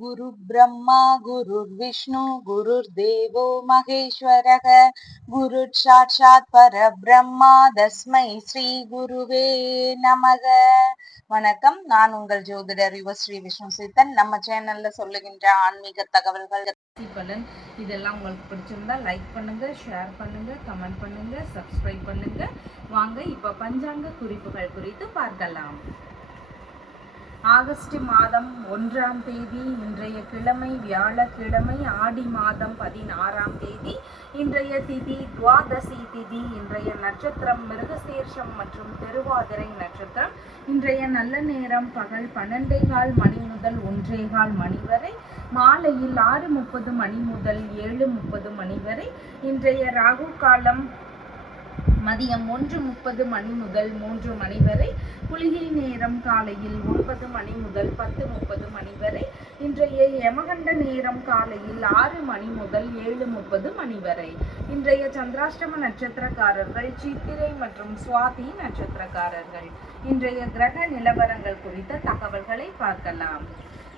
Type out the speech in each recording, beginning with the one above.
गुरु ब्रह्मा गुरुर्विष्णु गुरुर्देवो महेश्वरः गुरुः साक्षात् परब्रह्मा तस्मै ஸ்ரீ குருவே நமக. வணக்கம். நான் உங்கள் ஜோதிடர் யுவஸ்ரீ விஷ்ணு சித்தன். நம்ம சேனல்ல சொல்லுகின்ற ஆன்மீக தகவல்கள் பலன் இதெல்லாம் உங்களுக்கு பிடிச்சிருந்தா லைக் பண்ணுங்க, ஷேர் பண்ணுங்க, கமெண்ட் பண்ணுங்க, சப்ஸ்கிரைப் பண்ணுங்க. வாங்க இப்ப பஞ்சாங்க குறிப்புகள் குறித்து பார்க்கலாம். ஆகஸ்ட் மாதம் 1ஆம் தேதி இன்றைய கிழமை வியாழக்கிழமை, ஆடி மாதம் 16ஆம் தேதி இன்றைய திதி துவாதசி திதி. இன்றைய நட்சத்திரம் மிருகசீர்ஷம் மற்றும் திருவாதிரை நட்சத்திரம். இன்றைய நல்ல நேரம் பகல் 12:15 மணி முதல் 1:15 மணி வரை, மாலையில் 6:30 மணி முதல் 7:30 மணி வரை. இன்றைய ராகு காலம் மதியம் 1:30 மணி முதல் 3 மணி வரை. குளிகை நேரம் காலையில் 9 மணி முதல் 10:30 மணி வரை. இன்றைய யமகண்ட நேரம் காலையில் 6 மணி முதல் 7:30 மணி வரை. இன்றைய சந்திராஷ்டம நட்சத்திரக்காரர்கள் சித்திரை மற்றும் சுவாதி நட்சத்திரக்காரர்கள். இன்றைய கிரக நிலவரங்கள் குறித்த தகவல்களை பார்க்கலாம்.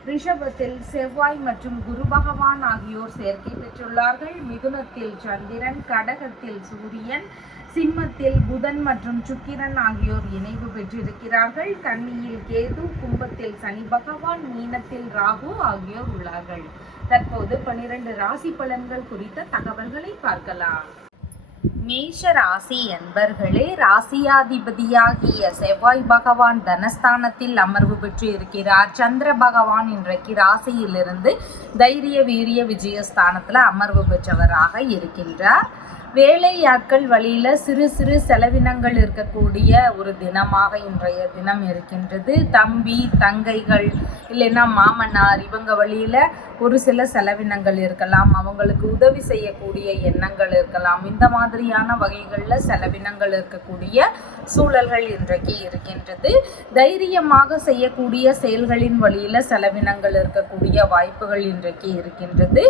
ரிஷபத்தில் செவ்வாய் மற்றும் குரு பகவான் ஆகியோர் சேர்க்கை பெற்றுள்ளார்கள். மிதுனத்தில் சந்திரன், கடகத்தில் சூரியன், சிம்மத்தில் புதன் மற்றும் சுக்கிரன் ஆகியோர் இணைவு பெற்றிருக்கிறார்கள். கன்னியில் கேது, கும்பத்தில் சனி பகவான், மீனத்தில் ராகு ஆகியோர் உள்ளார்கள். தற்போது 12 ராசி பலன்கள் குறித்த தகவல்களை பார்க்கலாம். மேஷ ராசி என்பர்களே, ராசியாதிபதியாகிய செவ்வாய் பகவான் தனஸ்தானத்தில் அமர்வு பெற்று இருக்கிறார். சந்திர பகவான் இன்றைக்கு ராசியிலிருந்து தைரிய வீரிய விஜயஸ்தானத்தில் அமர்வு பெற்றவராக இருக்கின்றார். வேலையாட்கள் வழியில சிறு சிறு செலவினங்கள் இருக்கக்கூடிய ஒரு தினமாக இன்றைய தினம் இருக்கின்றது. தம்பி தங்கைகள் இல்லைன்னா மாமனார் இவங்க வழியில ஒரு சில செலவினங்கள் இருக்கலாம். அவங்களுக்கு உதவி செய்யக்கூடிய எண்ணங்கள் இருக்கலாம். இந்த மாதிரியான வகைகளில் செலவினங்கள் இருக்கக்கூடிய சூழல்கள் இன்றைக்கு இருக்கின்றது. தைரியமாக செய்யக்கூடிய செயல்களின் வழியில செலவினங்கள் இருக்கக்கூடிய வாய்ப்புகள் இன்றைக்கு இருக்கின்றது.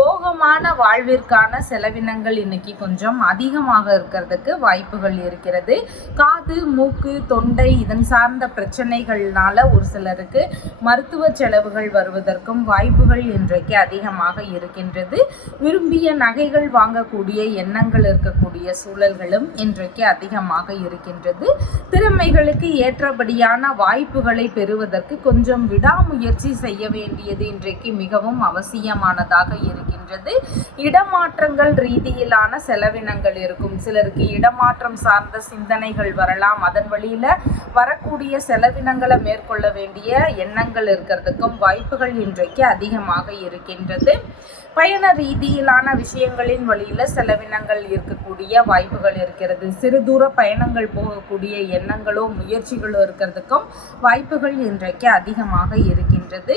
போகமான வாழ்விற்கான செலவினங்கள் இன்னைக்கு கொஞ்சம் அதிகமாக இருக்கிறதுக்கு வாய்ப்புகள் இருக்கிறது. காது, மூக்கு, தொண்டை இதன் சார்ந்த பிரச்சனைகள்னால ஒரு சிலருக்கு மருத்துவ செலவுகள் வருவதற்கும் வாய்ப்புகள் இன்றைக்கு அதிகமாக இருக்கின்றது. விரும்பிய நகைகள் வாங்கக்கூடிய எண்ணங்கள் இருக்கக்கூடிய சூழல்களும் இன்றைக்கு அதிகமாக இருக்கின்றது. திறமைகளுக்கு ஏற்றபடியான வாய்ப்புகளை பெறுவதற்கு கொஞ்சம் விடாமுயற்சி செய்ய வேண்டியது இன்றைக்கு மிகவும் அவசியமானதாக இருக்கின்றது. இடமாற்றங்கள் ரீதியிலான செலவினங்கள் இருக்கும். சிலருக்கு இடமாற்றம் சார்ந்த சிந்தனைகள் வரலாம். அதன் வழியில வரக்கூடிய செலவினங்களை மேற்கொள்ள வேண்டிய எண்ணங்கள் இருக்கிறதுக்கும் வாய்ப்புகள் இன்றைக்கு அதிகமாக இருக்கின்றது. பயண ரீதியிலான விஷயங்களின் வழியில செலவினங்கள் இருக்கக்கூடிய வாய்ப்புகள் இருக்கிறது. சிறு தூர பயணங்கள் போகக்கூடிய எண்ணங்களோ முயற்சிகளோ இருக்கிறதுக்கும் வாய்ப்புகள் இன்றைக்கு அதிகமாக இருக்கின்றது.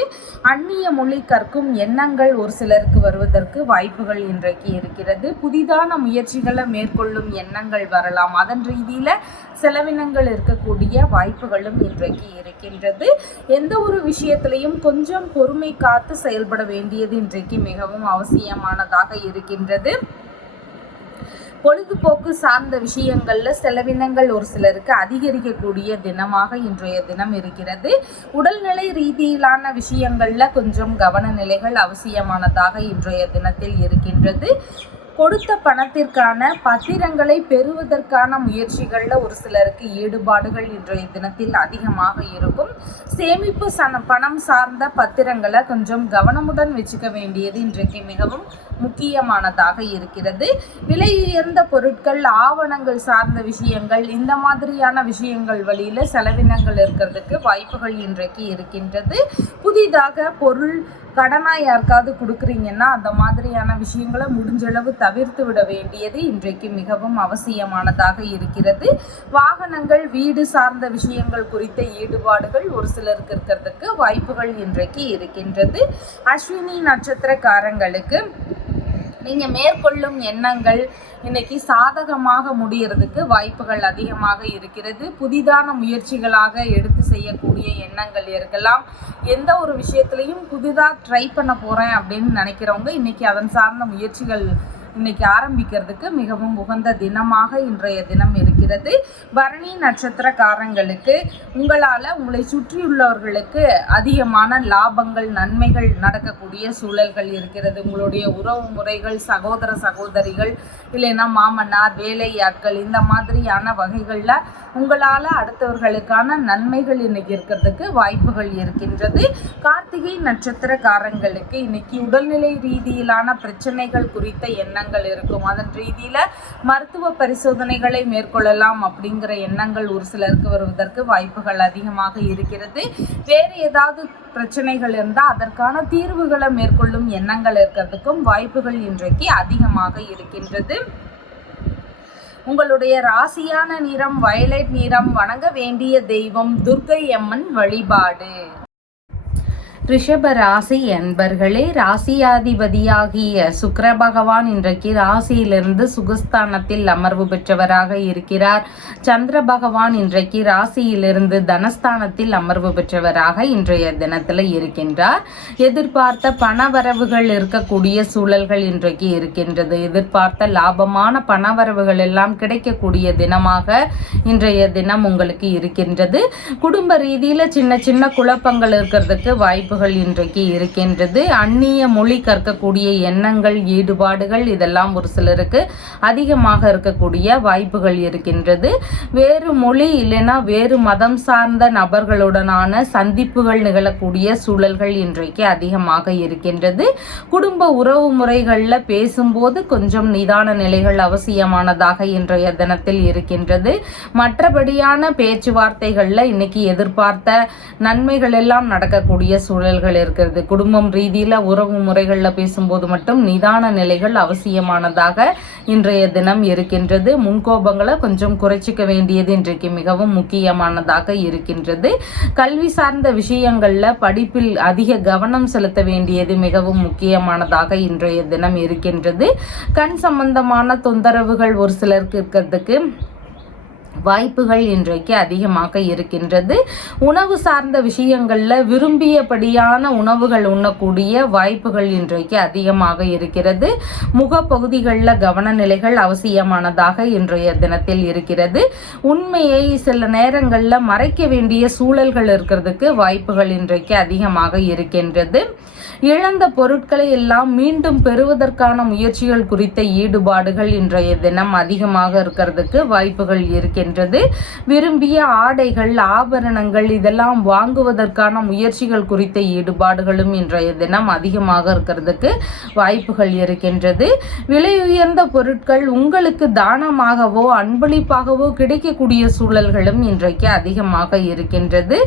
அந்நிய மொழி கற்கும் எண்ணங்கள் ஒரு சிலருக்கு வருவதற்கு வாய்ப்புகள் இன்றைக்கு இருக்கிறது. புதிதான முயற்சிகளை மேற்கொள்ளும் எண்ணங்கள் வரலாம். அதன் ரீதியில செலவினங்கள் இருக்கக்கூடிய வாய்ப்புகளும் இன்றைக்கு இருக்கின்றது. எந்த ஒரு விஷயத்திலையும் கொஞ்சம் பொறுமை காத்து செயல்பட வேண்டியது இன்றைக்கு மிகவும் அவசியமானதாக இருக்கின்றது. பொழுதுபோக்கு சார்ந்த விஷயங்கள்ல செலவினங்கள் ஒரு சிலருக்கு அதிகரிக்கக்கூடிய தினமாக இன்றைய தினம் இருக்கிறது. உடல்நிலை ரீதியிலான விஷயங்கள்ல கொஞ்சம் கவன நிலைகள் அவசியமானதாக இன்றைய தினத்தில் இருக்கின்றது. கொடுத்த பணத்திற்கான பத்திரங்களை பெறுவதற்கான முயற்சிகளில் ஒரு சிலருக்கு ஈடுபாடுகள் இன்றைய தினத்தில் அதிகமாக இருக்கும். சேமிப்பு பணம் சார்ந்த பத்திரங்களை கொஞ்சம் கவனமுடன் வச்சுக்க வேண்டியது இன்றைக்கு மிகவும் முக்கியமானதாக இருக்கிறது. விலை உயர்ந்த பொருட்கள், ஆவணங்கள் சார்ந்த விஷயங்கள் இந்த மாதிரியான விஷயங்கள் வழியில செலவினங்கள் இருக்கிறதுக்கு வாய்ப்புகள் இன்றைக்கு இருக்கின்றது. புதிதாக பொருள் கடனாக யாருக்காவது கொடுக்குறீங்கன்னா அந்த மாதிரியான விஷயங்களை முடிஞ்சளவு தவிர்த்து விட வேண்டியது இன்றைக்கு மிகவும் அவசியமானதாக இருக்கிறது. வாகனங்கள், வீடு சார்ந்த விஷயங்கள் குறித்த ஈடுபாடுகள் ஒரு சிலருக்கு இருக்கிறதுக்கு வாய்ப்புகள் இன்றைக்கு இருக்கின்றது. அஸ்வினி நட்சத்திரக்காரங்களுக்கு நீங்கள் மேற்கொள்ளும் எண்ணங்கள் இன்னைக்கு சாதகமாக முடியறதுக்கு வாய்ப்புகள் அதிகமாக இருக்கிறது. புதிதான முயற்சிகளாக எடுத்து செய்யக்கூடிய எண்ணங்கள் இருக்கலாம். எந்த ஒரு விஷயத்துலையும் புதிதாக ட்ரை பண்ண போகிறேன் அப்படின்னு நினைக்கிறவங்க இன்னைக்கு அதன் சார்ந்த முயற்சிகள் இன்னைக்கு ஆரம்பிக்கிறதுக்கு மிகவும் உகந்த தினமாக இன்றைய தினம் இருக்கிறது. பரணி நட்சத்திரக்காரங்களுக்கு உங்களை சுற்றியுள்ளவர்களுக்கு அதிகமான லாபங்கள் நன்மைகள் நடக்கக்கூடிய சூழல்கள் இருக்கிறது. உங்களுடைய உறவு முறைகள், சகோதர சகோதரிகள், இல்லைன்னா மாமனார், வேலையாட்கள், இந்த மாதிரியான வகைகளில் உங்களால் அடுத்தவர்களுக்கான நன்மைகள் இன்னைக்கு இருக்கிறதுக்கு வாய்ப்புகள் இருக்கின்றது. கார்த்திகை நட்சத்திரக்காரங்களுக்கு இன்னைக்கு உடல்நிலை ரீதியிலான பிரச்சனைகள் குறித்த எண்ணங்கள் இருக்கும். அதன் ரீதியில் மருத்துவ பரிசோதனைகளை மேற்கொள்ளலாம் அப்படிங்கிற எண்ணங்கள் ஒரு சிலருக்கு வருவதற்கு வாய்ப்புகள் அதிகமாக இருக்கிறது. வேறு ஏதாவது பிரச்சனைகள் இருந்தால் அதற்கான தீர்வுகளை மேற்கொள்ளும் எண்ணங்கள் இருக்கிறதுக்கும் வாய்ப்புகள் இன்றைக்கு அதிகமாக இருக்கின்றது. உங்களுடைய ராசியான நிறம் வயலட் நிறம். வணங்க வேண்டிய தெய்வம் துர்க்கை அம்மன் வழிபாடு. ரிஷப ராசி என்பர்களே, ராசியாதிபதியாகிய சுக்கிர பகவான் இன்றைக்கு ராசியிலிருந்து சுகஸ்தானத்தில் அமர்வு பெற்றவராக இருக்கிறார். சந்திர பகவான் இன்றைக்கு ராசியிலிருந்து தனஸ்தானத்தில் அமர்வு பெற்றவராக இன்றைய தினத்தில் இருக்கின்றார். எதிர்பார்த்த பணவரவுகள் இருக்கக்கூடிய சூழல்கள் இன்றைக்கு இருக்கின்றது. எதிர்பார்த்த லாபமான பணவரவுகள் எல்லாம் கிடைக்கக்கூடிய தினமாக இன்றைய தினம் உங்களுக்கு இருக்கின்றது. குடும்ப ரீதியில் சின்ன சின்ன குழப்பங்கள் இருக்கிறதுக்கு வாய்ப்பு இன்றைக்கு இருக்கின்றது. அந்நிய மொழி கற்கக்கூடிய எண்ணங்கள், ஈடுபாடுகள் இதெல்லாம் ஒரு சிலருக்கு அதிகமாக இருக்கக்கூடிய வாய்ப்புகள் இருக்கின்றது. வேறு மொழி இல்லைன்னா வேறு மதம் சார்ந்த நபர்களுடனான சந்திப்புகள் நிகழக்கூடிய சூழல்கள் இன்றைக்கு அதிகமாக இருக்கின்றது. குடும்ப உறவு முறைகளில் பேசும்போது கொஞ்சம் நிதான நிலைகள் அவசியமானதாக இன்றைய தினத்தில் இருக்கின்றது. மற்றபடியான பேச்சுவார்த்தைகளில் இன்னைக்கு எதிர்பார்த்த நன்மைகள் எல்லாம் நடக்கக்கூடிய சூழல்கள் இருக்கிறது. குடும்பம் ரீதியில உறவு முறைகளில் பேசும்போது மட்டும் நிதான நிலைகள் அவசியமானதாக இன்றைய தினம் இருக்கின்றது. முன்கோபங்களை கொஞ்சம் குறைச்சிக்க வேண்டியது இன்றைக்கு மிகவும் முக்கியமானதாக இருக்கின்றது. கல்வி சார்ந்த விஷயங்கள்ல படிப்பில் அதிக கவனம் செலுத்த வேண்டியது மிகவும் முக்கியமானதாக இன்றைய தினம் இருக்கின்றது. கண் சம்பந்தமான தொந்தரவுகள் ஒரு சிலருக்கு இருக்கிறதுக்கு வாய்ப்புகள் இன்றைக்கு அதிகமாக இருக்கின்றது. உணவு சார்ந்த விஷயங்கள்ல விரும்பியபடியான உணவுகள் உண்ணக்கூடிய வாய்ப்புகள் இன்றைக்கு அதிகமாக இருக்கிறது. முகப்பகுதிகளில் கவன நிலைகள் அவசியமானதாக இன்றைய தினத்தில் இருக்கிறது. உண்மையை சில நேரங்களில் மறைக்க வேண்டிய சூழல்கள் இருக்கிறதுக்கு வாய்ப்புகள் இன்றைக்கு அதிகமாக இருக்கின்றது. இழந்த பொருட்களை எல்லாம் மீண்டும் பெறுவதற்கான முயற்சிகள் குறித்த ஈடுபாடுகள் இன்றைய தினம் அதிகமாக இருக்கிறதுக்கு வாய்ப்புகள் இருக்கின்றது. விரும்பிய ஆடைகள், ஆபரணங்கள் இதெல்லாம் வாங்குவதற்கான முயற்சிகள் குறித்த ஈடுபாடுகளும் இன்றைய தினம் அதிகமாக இருக்கிறதுக்கு வாய்ப்புகள் இருக்கின்றது. விலை உயர்ந்த பொருட்கள் உங்களுக்கு தானமாகவோ அன்பளிப்பாகவோ கிடைக்கக்கூடிய சூழல்களும் இன்றைக்கு அதிகமாக இருக்கின்றது.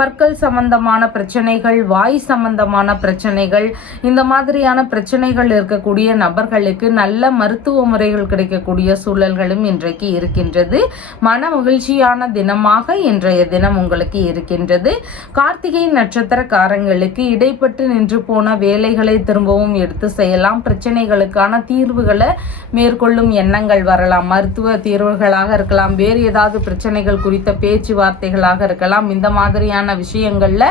பற்கள் சம்பந்தமான பிரச்சனைகள், வாய் சம்பந்தமான பிரச்சனைகள், இந்த மாதிரியான பிரச்சனைகள் இருக்கக்கூடிய நபர்களுக்கு நல்ல மருத்துவ முறைகள் கிடைக்கக்கூடிய சூழல்களும் இன்றைக்கு இருக்கின்றது. மன மகிழ்ச்சியான தினமாக இன்றைய தினம் உங்களுக்கு இருக்கின்றது. கார்த்திகை நட்சத்திரக்காரங்களுக்கு இடைப்பட்டு நின்று போன வேலைகளை திரும்பவும் எடுத்து செய்யலாம். பிரச்சனைகளுக்கான தீர்வுகளை மேற்கொள்ளும் எண்ணங்கள் வரலாம். மருத்துவ தீர்வுகளாக இருக்கலாம், வேறு ஏதாவது பிரச்சனைகள் குறித்த பேச்சுவார்த்தைகளாக இருக்கலாம். இந்த மாதிரியான விஷயங்கள்ல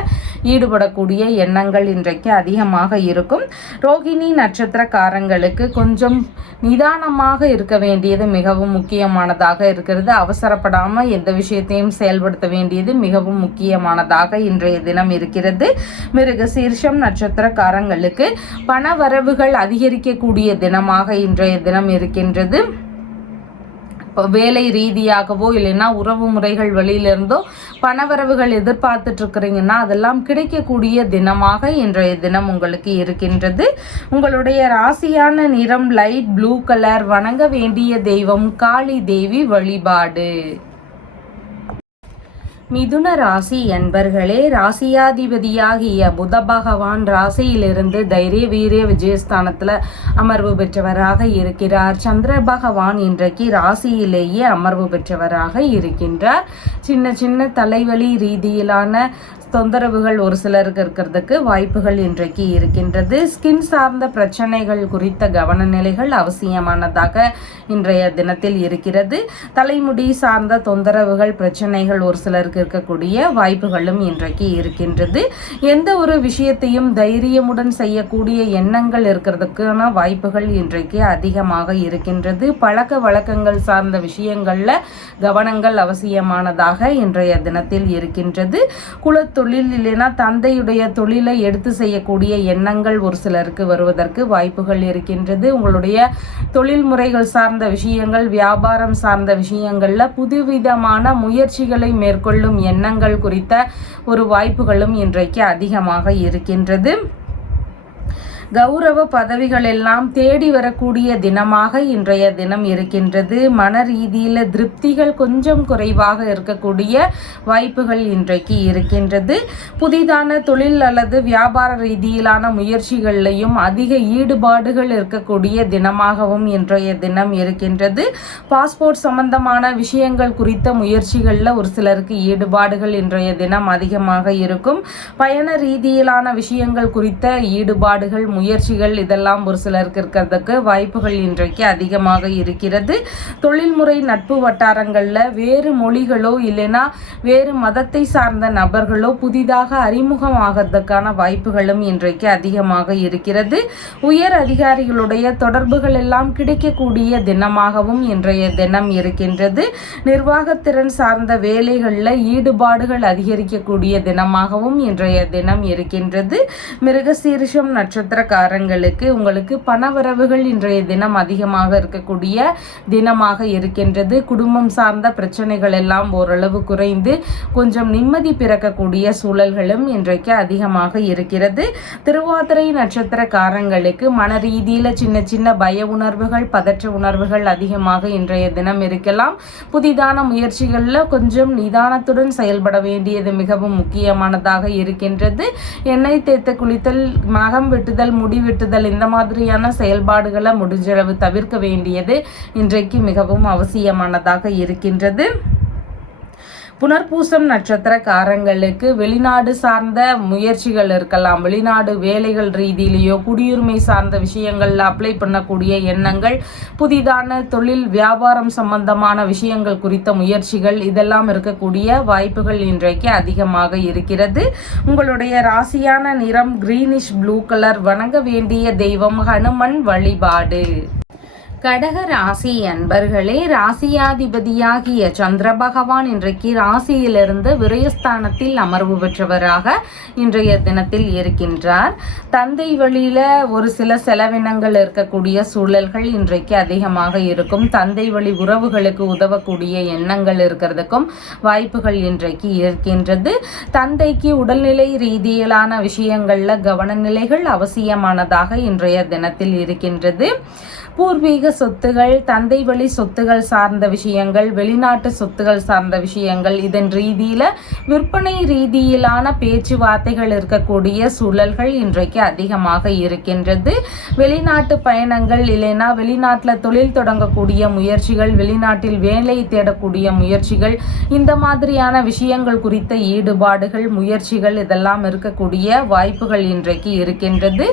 ஈடுபடக்கூடிய எண்ணங்கள் இன்றைக்கு அதிகமாக இருக்கும். ரோகிணி நட்சத்திரக்காரங்களுக்கு கொஞ்சம் நிதானமாக இருக்க வேண்டியது மிகவும் முக்கியமானதாக இருக்கிறது. அவசரப்படாம எந்த விஷயத்தையும் செயல்படுத்த வேண்டியது மிகவும் முக்கியமானதாக இன்றைய தினம் இருக்கிறது. மிருகசீர்ஷம் நட்சத்திரக்காரங்களுக்கு பண வரவுகள் அதிகரிக்கக்கூடிய தினமாக இன்றைய தினம் இருக்கின்றது. வேலை ரீதியாகவோ இல்லைன்னா உறவு முறைகள் வழியிலிருந்தோ பணவரவுகள் எதிர்பார்த்துட்டு இருக்கிறீங்கன்னா அதெல்லாம் கிடைக்கக்கூடிய தினமாக இன்றைய தினம் உங்களுக்கு இருக்கின்றது. உங்களுடைய ராசியான நிறம் லைட் ப்ளூ கலர். வணங்க வேண்டிய தெய்வம் காளி தேவி வழிபாடு. மிதுன ராசி என்பர்களே, ராசியாதிபதியாகிய புத பகவான் ராசியிலிருந்து தைரிய வீரிய விஜயஸ்தானத்தில் அமர்வு பெற்றவராக இருக்கிறார். சந்திர பகவான் இன்றைக்கு ராசியிலேயே அமர்வு பெற்றவராக இருக்கின்றார். சின்ன சின்ன தலைவலி ரீதியிலான தொந்தரவுகள் ஒரு சிலருக்கு இருக்கிறதுக்கு வாய்ப்புகள் இன்றைக்கு இருக்கின்றது. ஸ்கின் சார்ந்த பிரச்சனைகள் குறித்த கவனநிலைகள் அவசியமானதாக இன்றைய தினத்தில் இருக்கிறது. தலைமுடி சார்ந்த தொந்தரவுகள் பிரச்சனைகள் ஒரு சிலருக்கு இருக்கக்கூடிய வாய்ப்புகளும் இன்றைக்கு இருக்கின்றது. எந்த ஒரு விஷயத்தையும் தைரியமுடன் செய்யக்கூடிய எண்ணங்கள் இருக்கிறதுக்கான வாய்ப்புகள் இன்றைக்கு அதிகமாக இருக்கின்றது. பழக்க வழக்கங்கள் சார்ந்த விஷயங்கள்ல கவனங்கள் அவசியமானதாக இன்றைய தினத்தில் இருக்கின்றது. குலத்தொழில் இல்லைனா தந்தையுடைய தொழிலை எடுத்து செய்யக்கூடிய எண்ணங்கள் ஒரு சிலருக்கு வருவதற்கு வாய்ப்புகள் இருக்கின்றது. உங்களுடைய தொழில் முறைகள் சார்ந்த விஷயங்கள், வியாபாரம் சார்ந்த விஷயங்கள்ல புதுவிதமான முயற்சிகளை மேற்கொள்ளும் எண்ணங்கள் குறித்த ஒரு வாய்ப்புகளும் இன்றைக்கு அதிகமாக இருக்கின்றது. கௌரவ பதவிகள் எல்லாம் தேடி வரக்கூடிய தினமாக இன்றைய தினம் இருக்கின்றது. மன ரீதியில் திருப்திகள் கொஞ்சம் குறைவாக இருக்கக்கூடிய வாய்ப்புகள் இன்றைக்கு இருக்கின்றது. புதிதான தொழில் அல்லது வியாபார ரீதியிலான முயற்சிகளிலையும் அதிக ஈடுபாடுகள் இருக்கக்கூடிய தினமாகவும் இன்றைய தினம் இருக்கின்றது. பாஸ்போர்ட் சம்பந்தமான விஷயங்கள் குறித்த முயற்சிகளில் ஒரு சிலருக்கு ஈடுபாடுகள் இன்றைய தினம் அதிகமாக இருக்கும். பயண ரீதியிலான விஷயங்கள் குறித்த ஈடுபாடுகள், முயற்சிகள் இதெல்லாம் ஒரு சிலருக்கு இருக்கிறதுக்கு வாய்ப்புகள் இன்றைக்கு அதிகமாக இருக்கிறது. தொழில்முறை நட்பு வட்டாரங்களில் வேறு மொழிகளோ இல்லைனா வேறு மதத்தை சார்ந்த நபர்களோ புதிதாக அறிமுகமாகிறதுக்கான வாய்ப்புகளும் இன்றைக்கு அதிகமாக இருக்கிறது. உயர் அதிகாரிகளுடைய தொடர்புகள் எல்லாம் கிடைக்கக்கூடிய தினமாகவும் இன்றைய தினம் இருக்கின்றது. நிர்வாகத்திறன் சார்ந்த வேலைகளில் ஈடுபாடுகள் அதிகரிக்கக்கூடிய தினமாகவும் இன்றைய தினம் இருக்கின்றது. மிருகசீரிஷம் நட்சத்திரக்காரங்களுக்கு உங்களுக்கு பணவரவுகள் இன்றைய தினம் அதிகமாக இருக்கக்கூடிய தினமாக இருக்கின்றது. குடும்பம் சார்ந்த பிரச்சனைகள் எல்லாம் ஓரளவு குறைந்து கொஞ்சம் நிம்மதி பிறக்கக்கூடிய சூழல்களும் இன்றைக்கு அதிகமாக இருக்கிறது. திருவாதிரை நட்சத்திரக்காரங்களுக்கு மன ரீதியில சின்ன சின்ன பய உணர்வுகள், பதற்ற உணர்வுகள் அதிகமாக இன்றைய தினம் இருக்கலாம். புதிதான முயற்சிகளில் கொஞ்சம் நிதானத்துடன் செயல்பட வேண்டியது மிகவும் முக்கியமானதாக இருக்கின்றது. எண்ணெய் தேய்த்து குளித்தல், நகம் வெட்டுதல், முடி வெட்டுதல் இந்த மாதிரியான செயல்பாடுகளை முடிஞ்சளவு தவிர்க்க வேண்டியது இன்றைக்கு மிகவும் அவசியமானதாக இருக்கின்றது. புனர்பூசம் நட்சத்திரக்காரங்களுக்கு வெளிநாடு சார்ந்த முயற்சிகள் இருக்கலாம். வெளிநாடு வேலைகள் ரீதியிலேயோ குடியுரிமை சார்ந்த விஷயங்கள்ல அப்ளை பண்ணக்கூடிய எண்ணங்கள், புதிதான தொழில் வியாபாரம் சம்பந்தமான விஷயங்கள் குறித்த முயற்சிகள் இதெல்லாம் இருக்கக்கூடிய வாய்ப்புகள் இன்றைக்கு அதிகமாக இருக்கிறது. உங்களுடைய ராசியான நிறம் கிரீனிஷ் ப்ளூ கலர். வணங்க வேண்டிய தெய்வம் ஹனுமன் வழிபாடு. கடக ராசி அன்பர்களே, ராசியாதிபதியாகிய சந்திர பகவான் இன்றைக்கு ராசியிலிருந்து விரயஸ்தானத்தில் அமர்வு பெற்றவராக இன்றைய தினத்தில் இருக்கின்றார். தந்தை வழியில ஒரு சில செலவினங்கள் இருக்கக்கூடிய சூழல்கள் இன்றைக்கு அதிகமாக இருக்கும். தந்தை வழி உறவுகளுக்கு உதவக்கூடிய எண்ணங்கள் இருக்கிறதுக்கும் வாய்ப்புகள் இன்றைக்கு இருக்கின்றது. தந்தைக்கு உடல்நிலை ரீதியிலான விஷயங்கள்ல கவனநிலைகள் அவசியமானதாக இன்றைய தினத்தில் இருக்கின்றது. பூர்வீக சொத்துகள், தந்தை வழி சொத்துகள் சார்ந்த விஷயங்கள், வெளிநாட்டு சொத்துகள் சார்ந்த விஷயங்கள், இதன் ரீதியில விற்பனை ரீதியிலான பேச்சுவார்த்தைகள் இருக்கக்கூடிய சூழல்கள் இன்றைக்கு அதிகமாக இருக்கின்றது. வெளிநாட்டு பயணங்கள் இல்லைனா வெளிநாட்டில் தொழில் தொடங்கக்கூடிய முயற்சிகள், வெளிநாட்டில் வேலை தேடக்கூடிய முயற்சிகள், இந்த மாதிரியான விஷயங்கள் குறித்த ஈடுபாடுகள், முயற்சிகள் இதெல்லாம் இருக்கக்கூடிய வாய்ப்புகள் இன்றைக்கு இருக்கின்றது.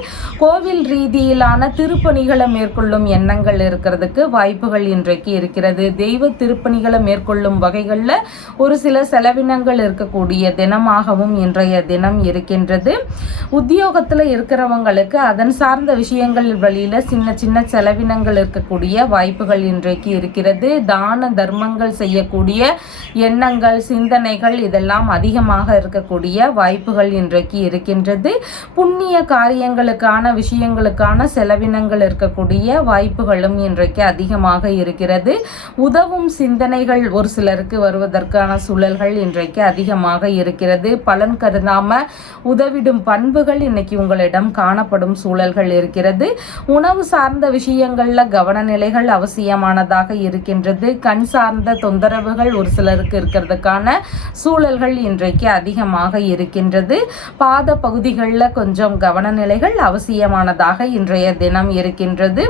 கோவில் ரீதியிலான திருப்பணிகளை மேற்கொள்ளும் எண்ணங்கள் இருக்கிறதுக்கு வாய்ப்புகள் இன்றைக்கு இருக்கிறது. தெய்வ திருப்பணிகளை மேற்கொள்ளும் வகைகளில் ஒரு சில செலவினங்கள் இருக்கக்கூடிய தினமாகவும் இன்றைய தினம் இருக்கின்றது. உத்தியோகத்தில் இருக்கிறவங்களுக்கு அதன் சார்ந்த விஷயங்கள் வழியில சின்ன சின்ன செலவினங்கள் இருக்கக்கூடிய வாய்ப்புகள் இன்றைக்கு இருக்கிறது. தான தர்மங்கள் செய்யக்கூடிய எண்ணங்கள், சிந்தனைகள் இதெல்லாம் அதிகமாக இருக்கக்கூடிய வாய்ப்புகள் இன்றைக்கு இருக்கின்றது. புண்ணிய காரியங்களுக்கான விஷயங்களுக்கான செலவினங்கள் இருக்கக்கூடிய வாய்ப்புகளும் இன்றைக்கு அதிகமாக இருக்கிறது. உதவும் சிந்தனைகள் ஒரு சிலருக்கு வருவதற்கான சூழல்கள் இன்றைக்கு அதிகமாக இருக்கிறது. பலன் கருதாம உதவிடும் பண்புகள் இன்னைக்கு உங்களிடம் காணப்படும் சூழல்கள் இருக்கிறது. உணவு சார்ந்த விஷயங்கள்ல கவனநிலைகள் அவசியமானதாக இருக்கின்றது. கண் சார்ந்த தொந்தரவுகள் ஒரு சிலருக்கு இருக்கிறதுக்கான சூழல்கள் இன்றைக்கு அதிகமாக இருக்கின்றது. பாத பகுதிகளில் கொஞ்சம் கவனநிலைகள் அவசியமானதாக இன்றைய தினம் இருக்கின்றது.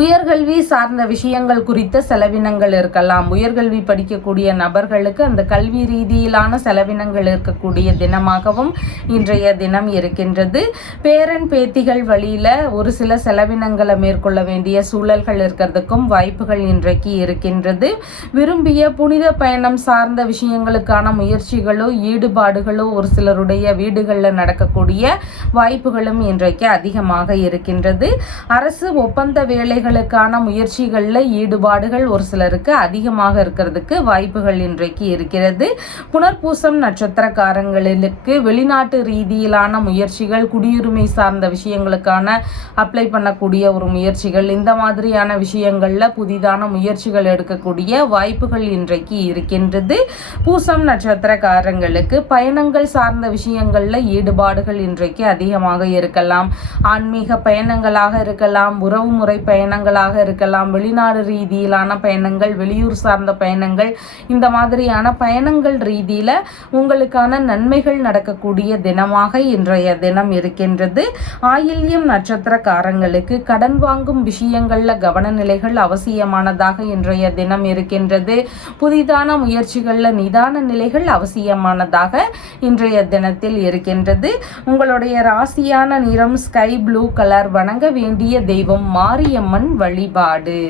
உயர்கல்வி சார்ந்த விஷயங்கள் குறித்த செலவினங்கள் இருக்கலாம். உயர்கல்வி படிக்கக்கூடிய நபர்களுக்கு அந்த கல்வி ரீதியிலான செலவினங்கள் இருக்கக்கூடிய தினமாகவும் இன்றைய தினம் இருக்கின்றது. பேரன் பேத்திகள் வழியில ஒரு சில செலவினங்களை மேற்கொள்ள வேண்டிய சூழல்கள் இருக்கிறதுக்கும் வாய்ப்புகள் இன்றைக்கு இருக்கின்றது. விரும்பிய புனித பயணம் சார்ந்த விஷயங்களுக்கான முயற்சிகளோ ஈடுபாடுகளோ ஒரு சிலருடைய வீடுகளில் நடக்கக்கூடிய வாய்ப்புகளும் இன்றைக்கு அதிகமாக இருக்கின்றது. அரசு ஒப்பந்த வேலைகளுக்கான முயற்சிகளில் ஈடுபாடுகள் ஒரு சிலருக்கு அதிகமாக இருக்கிறதுக்கு வாய்ப்புகள் இன்றைக்கு இருக்கிறது. புனர்பூசம் நட்சத்திரக்காரங்களுக்கு வெளிநாட்டு ரீதியிலான முயற்சிகள், குடியுரிமை சார்ந்த விஷயங்களுக்கான அப்ளை பண்ணக்கூடிய ஒரு முயற்சிகள், இந்த மாதிரியான விஷயங்கள்ல புதிதான முயற்சிகள் எடுக்கக்கூடிய வாய்ப்புகள் இன்றைக்கு இருக்கின்றது. பூசம் நட்சத்திரக்காரங்களுக்கு பயணங்கள் சார்ந்த விஷயங்கள்ல ஈடுபாடுகள் இன்றைக்கு அதிகமாக இருக்கலாம். ஆன்மீக பயணங்களாக இருக்கலாம், உறவுமுறை பயணங்களாக இருக்கலாம், வெளிநாடு ரீதியிலான பயணங்கள், வெளியூர் சார்ந்த பயணங்கள், இந்த மாதிரியான பயணங்கள் ரீதியில உங்களுக்கான நன்மைகள் நடக்கக்கூடிய தினமாக இன்றைய தினம் இருக்கின்றது. ஆயில்யம் நட்சத்திரக்காரங்களுக்கு கடன் வாங்கும் விஷயங்கள்ல கவனநிலைகள் அவசியமானதாக இன்றைய தினம் இருக்கின்றது. புதிதான முயற்சிகள்ல நிதான நிலைகள் அவசியமானதாக இன்றைய தினத்தில் இருக்கின்றது. உங்களுடைய ராசியான நிறம் ஸ்கை ப்ளூ கலர். வணங்க வேண்டிய தெய்வம் மாரியம்மன் வழிபாடு.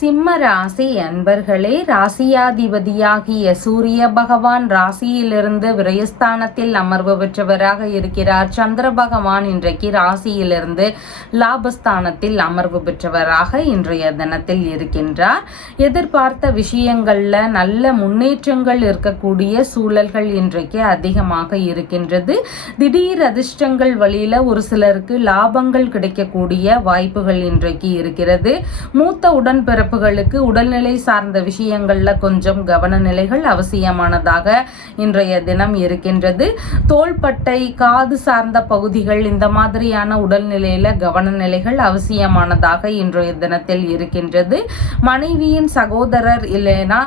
சிம்ம ராசி அன்பர்களே, ராசியாதிபதியாகிய சூரிய பகவான் ராசியிலிருந்து விரயஸ்தானத்தில் அமர்வு பெற்றவராக இருக்கிறார். சந்திர பகவான் இன்றைக்கு ராசியிலிருந்து லாபஸ்தானத்தில் அமர்வு பெற்றவராக இன்றைய தினத்தில் இருக்கின்றார். எதிர்பார்த்த விஷயங்கள்ல நல்ல முன்னேற்றங்கள் இருக்கக்கூடிய சூழல்கள் இன்றைக்கு அதிகமாக இருக்கின்றது. திடீர் அதிர்ஷ்டங்கள் வழியில ஒரு சிலருக்கு லாபங்கள் கிடைக்கக்கூடிய வாய்ப்புகள் இன்றைக்கு இருக்கிறது. மூத்த உடன்பிறப்பு உடல்நிலை சார்ந்த விஷயங்கள்ல கொஞ்சம் கவனநிலைகள் அவசியமானதாக இன்றைய தினம் இருக்கின்றது. தோள்பட்டை, காது சார்ந்த பகுதிகள், இந்த மாதிரியான உடல்நிலையில கவனநிலைகள் அவசியமானதாக இன்றைய தினத்தில் இருக்கின்றது. மனைவியின் சகோதரர் இல்லைனா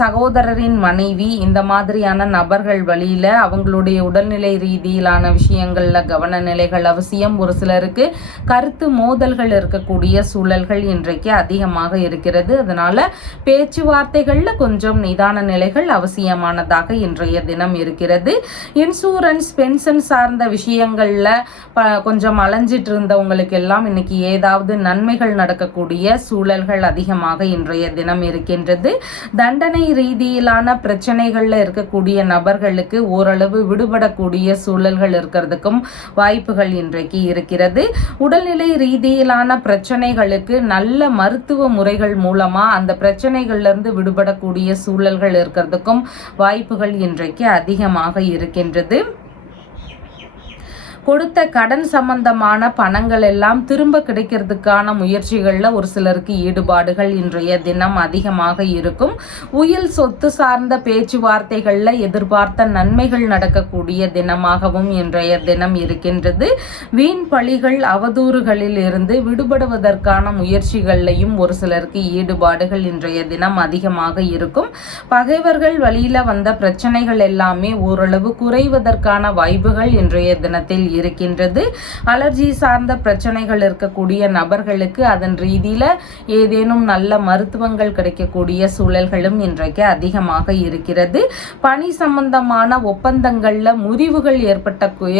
சகோதரரின் மனைவி, இந்த மாதிரியான நபர்கள் வழியில அவங்களுடைய உடல்நிலை ரீதியிலான விஷயங்கள்ல கவனநிலைகள் அவசியம். ஒரு சிலருக்கு கருத்து மோதல்கள் இருக்கக்கூடிய சூழல்கள் இன்றைக்கு அதிகமாக இருக்கிறது. அதனால பேச்சுவார்த்தைகள்ல கொஞ்சம் நிதான நிலைகள் அவசியமானதாக இன்றைய தினம் இருக்கிறது. இன்சூரன்ஸ், பென்ஷன் சார்ந்த விஷயங்கள்ல கொஞ்சம் அலைஞ்சிட்டு இருந்தவங்களுக்கு எல்லாம் இன்னைக்கு ஏதாவது நன்மைகள் நடக்கக்கூடிய சூழல்கள் அதிகமாக இன்றைய தினம் இருக்கின்றது. தண்டனை ரீதியிலான பிரச்சனைகள்ல இருக்கக்கூடிய நபர்களுக்கு ஓரளவு விடுபடக்கூடிய சூழல்கள் இருக்கிறதுக்கும் வாய்ப்புகள் இன்றைக்கு இருக்கிறது. உடல்நிலை ரீதியிலான பிரச்சனைகளுக்கு நல்ல மருத்துவ முறைகள் மூலமா அந்த பிரச்சனைகள்ல இருந்து விடுபடக்கூடிய சூழல்கள் இருக்கிறதுக்கும் வாய்ப்புகள் இன்றைக்கு அதிகமாக இருக்கின்றது. கொடுத்த கடன் சம்பந்தமான பணங்கள் எல்லாம் திரும்ப கிடைக்கிறதுக்கான முயற்சிகள்ல ஒரு சிலருக்கு ஈடுபாடுகள் இன்றைய தினம் அதிகமாக இருக்கும். உயில் சொத்து சார்ந்த பேச்சுவார்த்தைகள்ல எதிர்பார்த்த நன்மைகள் நடக்கக்கூடிய தினமாகவும் இன்றைய தினம் இருக்கின்றது. வீண் பழிகள், அவதூறுகளில் இருந்து விடுபடுவதற்கான முயற்சிகள்லையும் ஒரு சிலருக்கு ஈடுபாடுகள் இன்றைய தினம் அதிகமாக இருக்கும். பகைவர்கள் வழியில வந்த பிரச்சனைகள் எல்லாமே ஓரளவு குறைவதற்கான வாய்ப்புகள் இன்றைய தினத்தில் இருக்கின்றது. அலர்ஜி சார்ந்த பிரச்சனைகள் இருக்கக்கூடிய நபர்களுக்கு அதன் ரீதியில ஏதேனும் நல்ல மருத்துவங்கள் கிடைக்கக்கூடிய சூழல்களும் இன்றைக்கு அதிகமாக இருக்கிறது. பணி சம்பந்தமான ஒப்பந்தங்கள்ல முறிவுகள்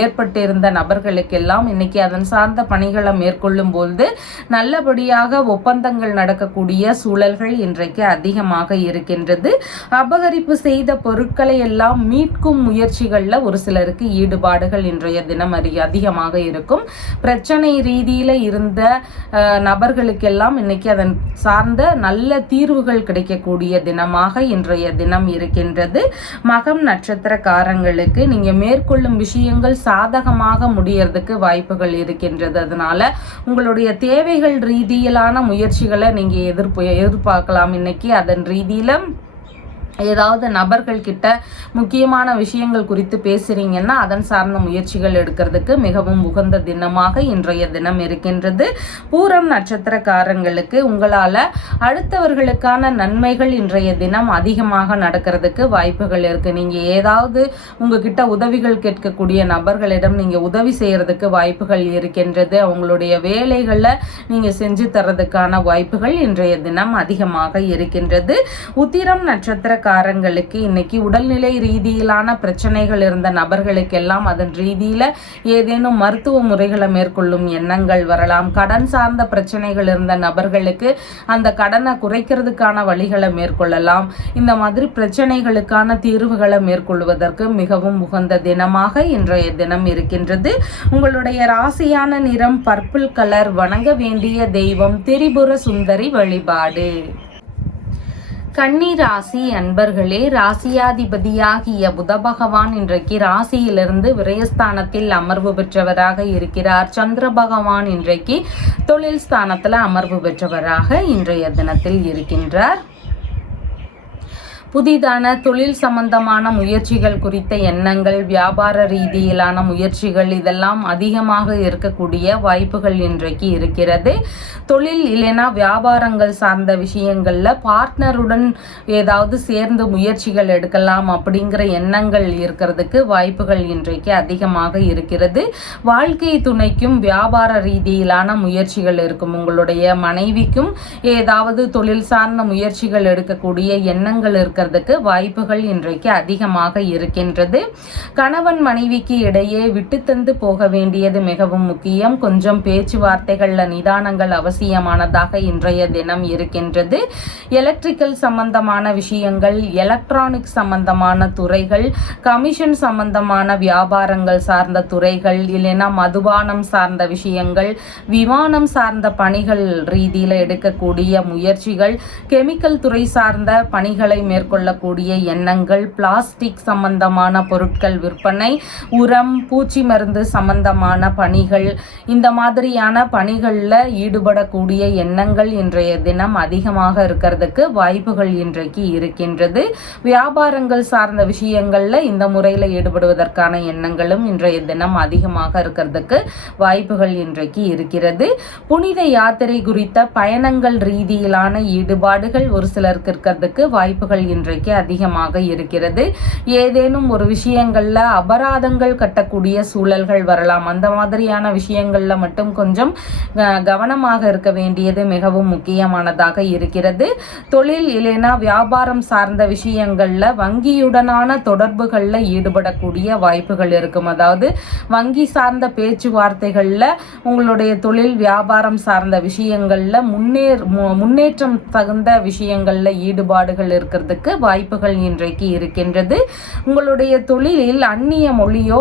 ஏற்பட்டிருந்த நபர்களுக்கெல்லாம் இன்னைக்கு அதன் சார்ந்த பணிகளை மேற்கொள்ளும் போது நல்லபடியாக ஒப்பந்தங்கள் நடக்கக்கூடிய சூழல்கள் இன்றைக்கு அதிகமாக இருக்கின்றது. அபகரிப்பு செய்த பொருட்களை எல்லாம் மீட்கும் முயற்சிகள்ல ஒரு சிலருக்கு ஈடுபாடுகள் இன்றைய தினம் அதிகமாக இருக்கும். பிரச்சனை ரீதியில இருந்த நபர்களுக்கெல்லாம் இன்னைக்கு அதன் சார்ந்த நல்ல தீர்வுகள் கிடைக்கக்கூடிய தினமாக இன்றைய தினம் இருக்கின்றது. மகம் நட்சத்திரக்காரங்களுக்கு நீங்க மேற்கொள்ளும் விஷயங்கள் சாதகமாக முடியறதுக்கு வாய்ப்புகள் இருக்கின்றது. அதனால உங்களுடைய தேவைகள் ரீதியிலான முயற்சிகளை நீங்க எதிர்பார்க்கலாம். இன்னைக்கு அதன் ரீதியில ஏதாவது நபர்கள் கிட்ட முக்கியமான விஷயங்கள் குறித்து பேசுறீங்கன்னா அதன் சார்ந்த முயற்சிகள் எடுக்கிறதுக்கு மிகவும் உகந்த தினமாக இன்றைய தினம் இருக்கின்றது. பூரம் நட்சத்திரக்காரங்களுக்கு உங்களால அடுத்தவர்களுக்கான நன்மைகள் இன்றைய தினம் அதிகமாக நடக்கிறதுக்கு வாய்ப்புகள் இருக்கு. நீங்க ஏதாவது உங்ககிட்ட உதவிகள் கேட்கக்கூடிய நபர்களிடம் நீங்க உதவி செய்யறதுக்கு வாய்ப்புகள் இருக்கின்றது. அவங்களுடைய வேலைகளை நீங்க செஞ்சு தரதுக்கான வாய்ப்புகள் இன்றைய தினம் அதிகமாக இருக்கின்றது. உத்திரம் நட்சத்திரக்காரங்களுக்கு இன்னைக்கு உடல்நிலை ரீதியிலான பிரச்சனைகள் இருந்த நபர்களுக்கெல்லாம் அதன் ரீதியில ஏதேனும் மருத்துவ முறைகளை மேற்கொள்ளும் எண்ணங்கள் வரலாம். கடன் சார்ந்த பிரச்சனைகள் இருந்த நபர்களுக்கு அந்த கடனை குறைக்கிறதுக்கான வழிகளை மேற்கொள்ளலாம். இந்த மாதிரி பிரச்சனைகளுக்கான தீர்வுகளை மேற்கொள்வதற்கு மிகவும் உகந்த தினமாக இன்றைய தினம் இருக்கின்றது. உங்களுடைய ராசியான நிறம் பர்பிள் கலர். வணங்க வேண்டிய தெய்வம் திரிபுர சுந்தரி வழிபாடு. கன்னி ராசி அன்பர்களே, ராசியாதிபதியாகிய புத பகவான் இன்றைக்கு ராசியிலிருந்து விரயஸ்தானத்தில் அமர்வு பெற்றவராக இருக்கிறார். சந்திர பகவான் இன்றைக்கு தொழில் ஸ்தானத்தில் அமர்வு பெற்றவராக இன்றைய தினத்தில் இருக்கின்றார். புதிதான தொழில் சம்பந்தமான முயற்சிகள் குறித்த எண்ணங்கள், வியாபார ரீதியிலான முயற்சிகள் இதெல்லாம் அதிகமாக இருக்கக்கூடிய வாய்ப்புகள் இன்றைக்கு இருக்கிறது. தொழில் இல்லைனா வியாபாரங்கள் சார்ந்த விஷயங்கள்ல பார்ட்னருடன் ஏதாவது சேர்ந்து முயற்சிகள் எடுக்கலாம் அப்படிங்கிற எண்ணங்கள் இருக்கிறதுக்கு வாய்ப்புகள் இன்றைக்கு அதிகமாக இருக்கிறது. வாழ்க்கை துணைக்கும் வியாபார ரீதியிலான முயற்சிகள் இருக்கும். உங்களுடைய மனைவிக்கும் ஏதாவது தொழில் சார்ந்த முயற்சிகள் எடுக்கக்கூடிய எண்ணங்கள் இருக்கிறதுக்கு வாய்ப்புகள் இன்றைக்கு அதிகமாக இருக்கின்றது. கணவன் மனைவிக்கு இடையே விட்டு தந்து போக வேண்டியது மிகவும் முக்கியம். கொஞ்சம் பேச்சுவார்த்தைகள்ல நிதானங்கள் அவசியமானதாக இன்றைய தினம் இருக்கின்றது. எலக்ட்ரிக்கல் சம்பந்தமான விஷயங்கள், எலக்ட்ரானிக் சம்பந்தமான துறைகள், கமிஷன் சம்பந்தமான வியாபாரங்கள் சார்ந்த துறைகள், இல்லைன்னா மதுபானம் சார்ந்த விஷயங்கள், விமானம் சார்ந்த பணிகள் ரீதியில எடுக்கக்கூடிய முயற்சிகள், கெமிக்கல் துறை சார்ந்த பணிகளை மேற்கொள்ளக்கூடிய எண்ணங்கள், பிளாஸ்டிக் சம்பந்தமான பொருட்கள் விற்பனை, உரம், பூச்சி மருந்து சம்பந்தமான பணிகள், இந்த மாதிரியான பணிகள்ல ஈடுபடக்கூடிய எண்ணங்கள் இன்றைய தினம் அதிகமாக இருக்கிறதுக்கு வாய்ப்புகள் இன்றைக்கு இருக்கின்றது. வியாபாரங்கள் சார்ந்த விஷயங்கள்ல இந்த முறையில ஈடுபடுவதற்கான எண்ணங்களும் இன்றைய தினம் அதிகமாக இருக்கிறதுக்கு வாய்ப்புகள் இன்றைக்கு இருக்கிறது. புனித யாத்திரை குறித்த பயணங்கள் ரீதியிலான ஈடுபாடுகள் ஒரு சிலருக்கு இருக்கிறதுக்கு வாய்ப்புகள் இன்றைக்கு அதிகமாக இருக்கிறது. ஏதேனும் ஒரு விஷயங்கள்ல அபராதங்கள் கட்டக்கூடிய சூழல்கள் வரலாம். அந்த மாதிரியான விஷயங்கள்ல மட்டும் கொஞ்சம் கவனமாக இருக்க வேண்டியது மிகவும் முக்கியமானதாக இருக்கிறது. தொழில் இல்லைனா வியாபாரம் சார்ந்த விஷயங்கள்ல வங்கியுடனான தொடர்புகள்ல ஈடுபடக்கூடிய வாய்ப்புகள் இருக்கும். அதாவது வங்கி சார்ந்த பேச்சுவார்த்தைகள்ல உங்களுடைய தொழில் வியாபாரம் சார்ந்த விஷயங்கள்ல முன்னேற்றம் தகுந்த விஷயங்கள்ல ஈடுபாடுகள் இருக்கிறதுக்கு வாய்ப்புகள் இன்றைக்கு இருக்கின்றது. உங்களுடைய தொழிலில் அந்நிய மொழியோ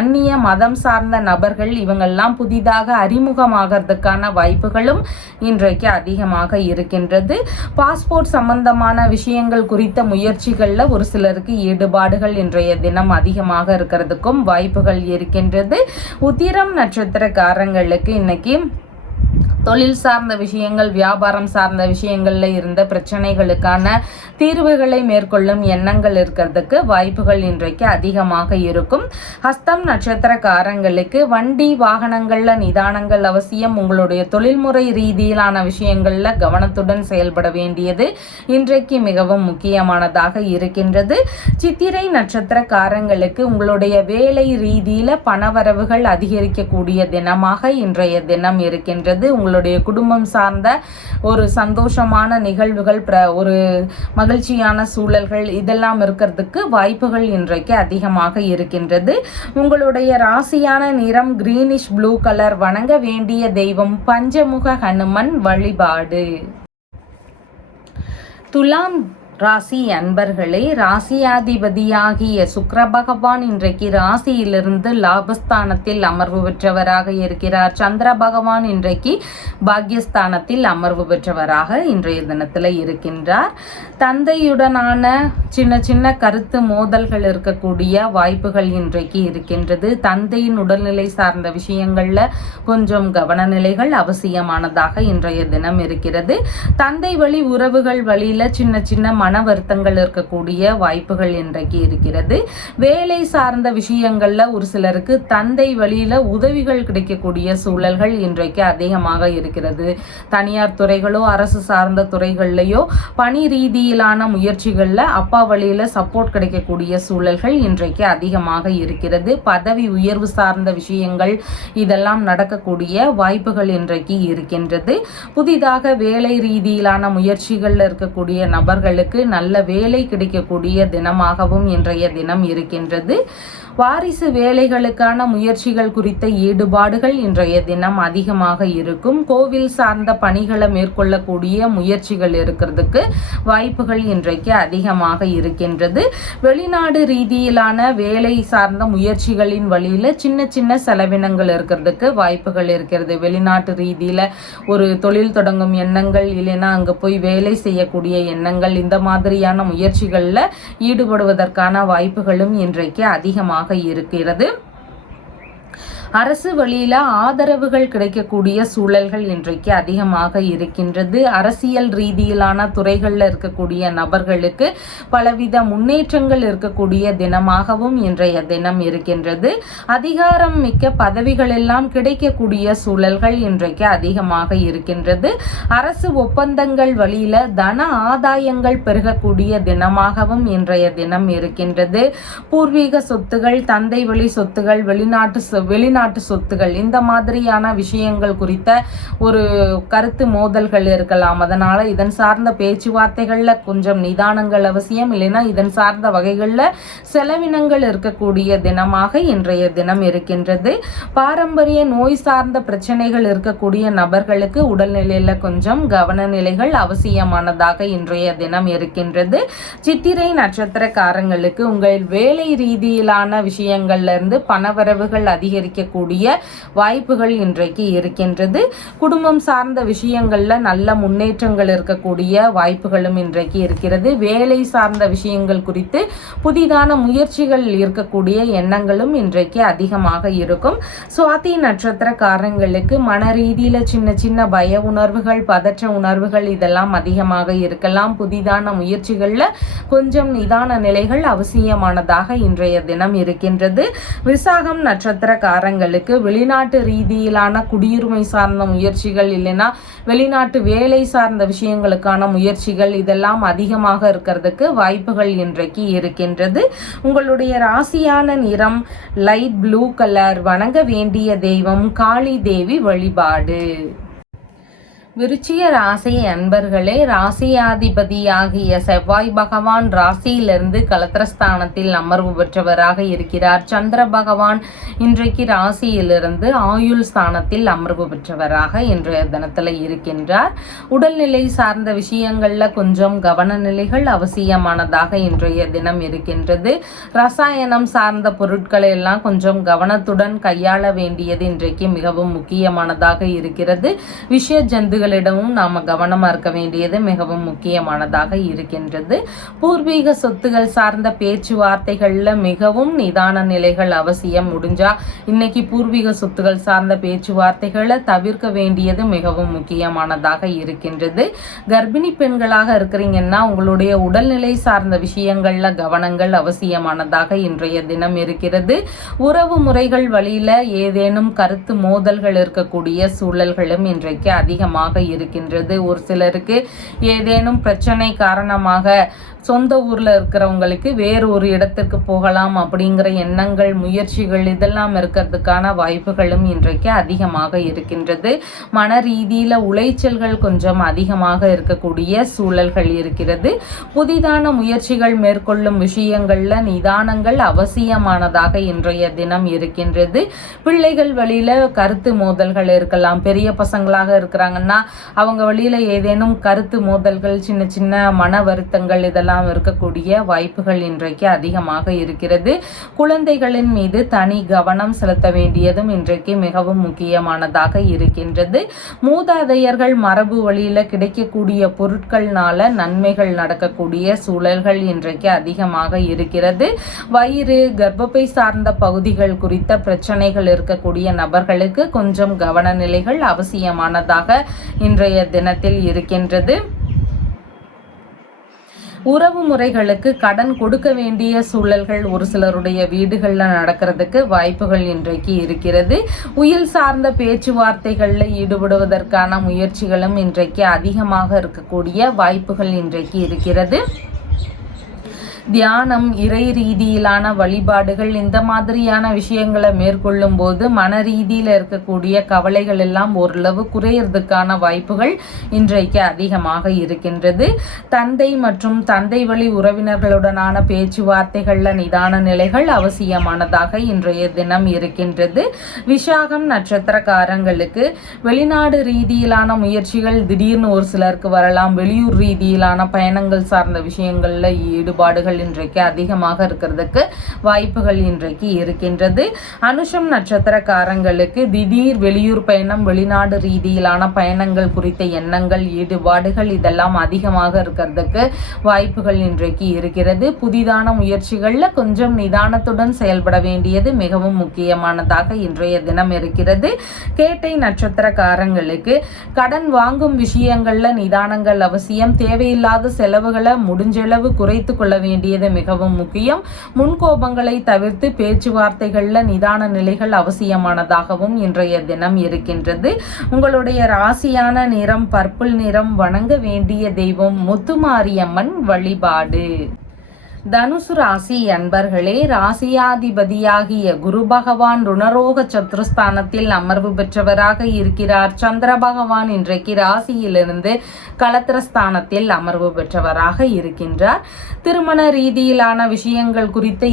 அந்நிய மதம் சார்ந்த நபர்கள் இவங்கெல்லாம் புதிதாக அறிமுகமாகிறதுக்கான வாய்ப்புகளும் இன்றைக்கு அதிகமாக இருக்கின்றது. பாஸ்போர்ட் சம்பந்தமான விஷயங்கள் குறித்த முயற்சிகள்ல ஒரு சிலருக்கு ஈடுபாடுகள் இன்றைய தினம் அதிகமாக இருக்கிறதுக்கும் வாய்ப்புகள் இருக்கின்றது. உத்திரம் நட்சத்திரக்காரங்களுக்கு இன்னைக்கு தொழில் சார்ந்த விஷயங்கள், வியாபாரம் சார்ந்த விஷயங்கள்ல இருந்த பிரச்சனைகளுக்கான தீர்வுகளை மேற்கொள்ளும் எண்ணங்கள் இருக்கிறதுக்கு வாய்ப்புகள் இன்றைக்கு அதிகமாக இருக்கும். ஹஸ்தம் நட்சத்திரக்காரங்களுக்கு வண்டி வாகனங்கள்ல நிதானங்கள் அவசியம். உங்களுடைய தொழில்முறை ரீதியிலான விஷயங்கள்ல கவனத்துடன் செயல்பட வேண்டியது இன்றைக்கு மிகவும் முக்கியமானதாக இருக்கின்றது. சித்திரை நட்சத்திரக்காரங்களுக்கு உங்களுடைய வேலை ரீதியில பணவரவுகள் அதிகரிக்கக்கூடிய தினமாக இன்றைய தினம் இருக்கின்றது. உங்களுடைய குடும்பம் சார்ந்த ஒரு சந்தோஷமான நிகழ்வுகள், ஒரு மகிழ்ச்சியான சூழல்கள் இதெல்லாம் இருக்கிறதுக்கு வாய்ப்புகள் இன்றைக்கு அதிகமாக இருக்கின்றது. உங்களுடைய ராசியான நிறம் கிரீனிஷ் ப்ளூ கலர். வணங்க வேண்டிய தெய்வம் பஞ்சமுக ஹனுமன் வழிபாடு. துலாம் ராசி அன்பர்களே, ராசியாதிபதியாகிய சுக்கிர பகவான் இன்றைக்கு ராசியிலிருந்து லாபஸ்தானத்தில் அமர்வு பெற்றவராக இருக்கிறார். சந்திர பகவான் இன்றைக்கு பாக்யஸ்தானத்தில் அமர்வு பெற்றவராக இன்றைய தினத்தில் இருக்கின்றார். தந்தையுடனான சின்ன சின்ன கருத்து மோதல்கள் இருக்கக்கூடிய வாய்ப்புகள் இன்றைக்கு இருக்கின்றது. தந்தையின் உடல்நிலை சார்ந்த விஷயங்கள்ல கொஞ்சம் கவனநிலைகள் அவசியமானதாக இன்றைய தினம் இருக்கிறது. தந்தை வழி உறவுகள் வழியில சின்ன சின்ன மன வருத்தங்கள் இருக்கக்கூடிய வாய்ப்புகள் இன்றைக்கு இருக்கிறது. வேலை சார்ந்த விஷயங்கள்ல ஒரு சிலருக்கு தந்தை வழியில உதவிகள் கிடைக்கக்கூடிய சூழல்கள் இன்றைக்கு அதிகமாக இருக்கிறது. தனியார் துறைகளோ அரசு சார்ந்த துறைகள்லையோ பணி ரீதியிலான முயற்சிகள்ல அப்பா வழியில சப்போர்ட் கிடைக்கக்கூடிய சூழல்கள் இன்றைக்கு அதிகமாக இருக்கிறது. பதவி உயர்வு சார்ந்த விஷயங்கள் இதெல்லாம் நடக்கக்கூடிய வாய்ப்புகள் இன்றைக்கு இருக்கின்றது. புதிதாக வேலை ரீதியிலான முயற்சிகள்ல இருக்கக்கூடிய நபர்களுக்கு நல்ல வேலை கிடைக்கக்கூடிய தினமாகவும் இன்றைய தினம் இருக்கின்றது. வாரிசு வேலைகளுக்கான முயற்சிகள் குறித்த ஈடுபாடுகள் இன்றைய தினம் அதிகமாக இருக்கும். கோவில் சார்ந்த பணிகளை மேற்கொள்ளக்கூடிய முயற்சிகள் இருக்கிறதுக்கு வாய்ப்புகள் இன்றைக்கு அதிகமாக இருக்கின்றது. வெளிநாடு ரீதியிலான வேலை சார்ந்த முயற்சிகளின் வழியில சின்ன சின்ன செலவினங்கள் இருக்கிறதுக்கு வாய்ப்புகள் இருக்கிறது. வெளிநாட்டு ரீதியில ஒரு தொழில் தொடங்கும் எண்ணங்கள், இல்லைன்னா அங்க போய் வேலை செய்யக்கூடிய எண்ணங்கள், இந்த மாதிரியான முயற்சிகள்ல ஈடுபடுவதற்கான வாய்ப்புகளும் இன்றைக்கு அதிகமாக இருக்கிறது. அரசு வழியில ஆதரவுகள் கிடைக்கக்கூடிய சூழல்கள் இன்றைக்கு அதிகமாக இருக்கின்றது. அரசியல் ரீதியிலான துறைகள்ல இருக்கக்கூடிய நபர்களுக்கு பலவித முன்னேற்றங்கள் இருக்கக்கூடிய தினமாகவும் இன்றைய தினம் இருக்கின்றது. அதிகாரம் மிக்க பதவிகள் எல்லாம் கிடைக்கக்கூடிய சூழல்கள் இன்றைக்கு அதிகமாக இருக்கின்றது. அரசு ஒப்பந்தங்கள் வழியில தன ஆதாயங்கள் பெருகக்கூடிய தினமாகவும் இன்றைய தினம் இருக்கின்றது. பூர்வீக சொத்துகள், தந்தை வழி சொத்துகள், வெளிநாட்டு சொத்துகள், இந்த மாதிரியான விஷயங்கள் குறித்த ஒரு கருத்து மோதல்கள் இருக்கலாம். அதனால இதன் சார்ந்த பேச்சுவார்த்தைகள்ல கொஞ்சம் நிதானங்கள் அவசியம். இல்லைன்னா இதன் சார்ந்த வகைகள்ல செலவினங்கள் இருக்கக்கூடிய தினமாக இன்றைய தினம் இருக்கின்றது. பாரம்பரிய நோய் சார்ந்த பிரச்சனைகள் இருக்கக்கூடிய நபர்களுக்கு உடல்நிலையில கொஞ்சம் கவனநிலைகள் அவசியமானதாக இன்றைய தினம் இருக்கின்றது. சித்திரை நட்சத்திரக்காரங்களுக்கு உங்கள் வேலை ரீதியிலான விஷயங்கள்ல இருந்து பணவரவுகள் அதிகரிக்க வாய்ப்புகள் இன்றைக்கு இருக்கின்றது. குடும்பம் சார்ந்த விஷயங்கள்ல நல்ல முன்னேற்றங்கள் இருக்கக்கூடிய வாய்ப்புகளும் இன்றைக்கு இருக்கிறது. வேலை சார்ந்த விஷயங்கள் குறித்து புதிதான முயற்சிகள் இருக்கக்கூடிய எண்ணங்களும் இன்றைக்கு அதிகமாக இருக்கும். சுவாதி நட்சத்திரக்காரங்களுக்கு மன ரீதியில சின்ன சின்ன பய உணர்வுகள், பதற்ற உணர்வுகள் இதெல்லாம் அதிகமாக இருக்கலாம். புதிதான முயற்சிகள்ல கொஞ்சம் நிதான நிலைகள் அவசியமானதாக இன்றைய தினம் இருக்கின்றது. விசாகம் நட்சத்திரக்காரங்களுக்கு வெளிநாட்டு ரீதியிலான குடியுரிமை சார்ந்த முயற்சிகள், இல்லைன்னா வெளிநாட்டு வேலை சார்ந்த விஷயங்களுக்கான முயற்சிகள் இதெல்லாம் அதிகமாக இருக்கிறதுக்கு வாய்ப்புகள் இன்றைக்கு இருக்கின்றது. உங்களுடைய ராசியான நிறம் லைட் ப்ளூ கலர். வணங்க வேண்டிய தெய்வம் காளி தேவி வழிபாடு. விருச்சிக ராசி அன்பர்களே, ராசியாதிபதியாகிய செவ்வாய் பகவான் ராசியிலிருந்து கலத்திரஸ்தானத்தில் அமர்வு பெற்றவராக இருக்கிறார். சந்திர பகவான் இன்றைக்கு ராசியிலிருந்து ஆயுள் ஸ்தானத்தில் அமர்வு பெற்றவராக இன்றைய தினத்துல இருக்கின்றார். உடல்நிலை சார்ந்த விஷயங்கள்ல கொஞ்சம் கவனநிலைகள் அவசியமானதாக இன்றைய தினம் இருக்கின்றது. ரசாயனம் சார்ந்த பொருட்களை எல்லாம் கொஞ்சம் கவனத்துடன் கையாள வேண்டியது இன்றைக்கு மிகவும் முக்கியமானதாக இருக்கிறது. விஷ ஜந்து களிடமும் நாம கவனமா இருக்க வேண்டியது மிகவும் முக்கியமானதாக இருக்கின்றது. பூர்வீக சொத்துகள் சார்ந்த பேச்சுவார்த்தைகள்ல மிகவும் நிதான நிலைகள் அவசியம். முடிஞ்சா இன்னைக்கு பூர்வீக சொத்துகள் சார்ந்த பேச்சுவார்த்தைகளை தவிர்க்க வேண்டியது மிகவும் முக்கியமானதாக இருக்கின்றது. கர்ப்பிணி பெண்களாக இருக்கிறீங்கன்னா உங்களுடைய உடல்நிலை சார்ந்த விஷயங்கள்ல கவனங்கள் அவசியமானதாக இன்றைய தினம் இருக்கிறது. உறவு முறைகள் வழியில ஏதேனும் கருத்து மோதல்கள் இருக்கக்கூடிய சூழல்களும் இன்றைக்கு அதிகமாக இருக்கின்றது. ஒரு சிலருக்கு ஏதேனும் பிரச்சனை காரணமாக சொந்த ஊர்ல இருக்கிறவங்களுக்கு வேறு ஒரு இடத்திற்கு போகலாம் அப்படிங்கிற எண்ணங்கள், முயற்சிகள் இதெல்லாம் இருக்கிறதுக்கான வாய்ப்புகளும் இன்றைக்கு அதிகமாக இருக்கின்றது. மன ரீதியில உளைச்சல்கள் கொஞ்சம் அதிகமாக இருக்கக்கூடிய சூழல்கள் இருக்கிறது. புதிதான முயற்சிகள் மேற்கொள்ளும் விஷயங்கள்ல நிதானங்கள் அவசியமானதாக இன்றைய தினம் இருக்கின்றது. பிள்ளைகள் வழியில கருத்து மோதல்கள் இருக்கலாம். பெரிய பசங்களாக இருக்கிறாங்கன்னா அவங்க வழியில ஏதேனும் கருத்து மோதல்கள், சின்ன சின்ன மன வருத்தங்கள் இதெல்லாம் இருக்கக்கூடிய வாய்ப்புகள் இன்றைக்கு அதிகமாக இருக்கிறது. குழந்தைகளின் மீது தனி கவனம் செலுத்த வேண்டியதும் இன்றைக்கு மிகவும் முக்கியமானதாக இருக்கின்றது. மூதாதையர்கள் மரபு வழியில கிடைக்கக்கூடிய பொருட்கள்னால நன்மைகள் நடக்கக்கூடிய சூழல்கள் இன்றைக்கு அதிகமாக இருக்கிறது. வயிறு, கர்ப்பப்பை சார்ந்த பகுதிகள் குறித்த பிரச்சனைகள் இருக்கக்கூடிய நபர்களுக்கு கொஞ்சம் கவனநிலைகள் அவசியமானதாக இன்றைய தினத்தில் இருக்கின்றது. உறவு முறைகளுக்கு கடன் கொடுக்க வேண்டிய சூழல்கள் ஒரு சிலருடைய வீடுகளில் நடக்கிறதுக்கு வாய்ப்புகள் இன்றைக்கு இருக்கிறது. உயில் சார்ந்த பேச்சுவார்த்தைகளில் ஈடுபடுவதற்கான முயற்சிகளும் இன்றைக்கு அதிகமாக இருக்கக்கூடிய வாய்ப்புகள் இன்றைக்கு இருக்கிறது. தியானம், இறை ரீதியிலான வழிபாடுகள், இந்த மாதிரியான விஷயங்களை மேற்கொள்ளும் போது மன ரீதியில் இருக்கக்கூடிய கவலைகள் எல்லாம் ஓரளவு குறையறதுக்கான வாய்ப்புகள் இன்றைக்கு அதிகமாக இருக்கின்றது. தந்தை மற்றும் தந்தை வழி உறவினர்களுடனான பேச்சுவார்த்தைகளில் நிதான நிலைகள் அவசியமானதாக இன்றைய தினம் இருக்கின்றது. விசாகம் நட்சத்திரக்காரங்களுக்கு வெளிநாடு ரீதியிலான முயற்சிகள் திடீர்னு ஒரு சிலருக்கு வரலாம். வெளியூர் ரீதியிலான பயணங்கள் சார்ந்த விஷயங்கள்ல ஈடுபாடுகள் இன்றைக்கு அதிகமாக இருக்கிறதுக்கு வாய்ப்புகள் இன்றைக்கு இருக்கின்றது. அனுஷம் நட்சத்திரக்காரங்களுக்கு திடீர் வெளியூர் பயணம், வெளிநாடு ரீதியிலான பயணங்கள் குறித்த எண்ணங்கள், ஈடுபாடுகள் இதெல்லாம் அதிகமாக இருக்கிறதுக்கு வாய்ப்புகள் இன்றைக்கு இருக்கிறது. புதிதான முயற்சிகள்ல கொஞ்சம் நிதானத்துடன் செயல்பட வேண்டியது மிகவும் முக்கியமானதாக இன்றைய தினம் இருக்கிறது. கேட்டை நட்சத்திரக்காரங்களுக்கு கடன் வாங்கும் விஷயங்கள்ல நிதானங்கள் அவசியம். தேவையில்லாத செலவுகளை முடிஞ்சளவு குறைத்து கொள்ள வேண்டியது மிகவும் முக்கியம். முன்கோபங்களை தவிர்த்து பேச்சுவார்த்தைகள்ல நிதான நிலைகள் அவசியமானதாகவும் இன்றைய தினம் இருக்கின்றது. உங்களுடைய ராசியான நிறம் பர்பிள் நிறம். வணங்க வேண்டிய தெய்வம் முத்துமாரியம்மன் வழிபாடு. தனுசு ராசி அன்பர்களே, ராசியாதிபதியாகிய குரு பகவான் ருணரோக சத்ருஸ்தானத்தில் அமர்வு பெற்றவராக இருக்கிறார். சந்திர பகவான் இன்றைக்கு ராசியிலிருந்து களத்திரஸ்தானத்தில் அமர்வு பெற்றவராக இருக்கின்றார். திருமண ரீதியிலான விஷயங்கள் குறித்த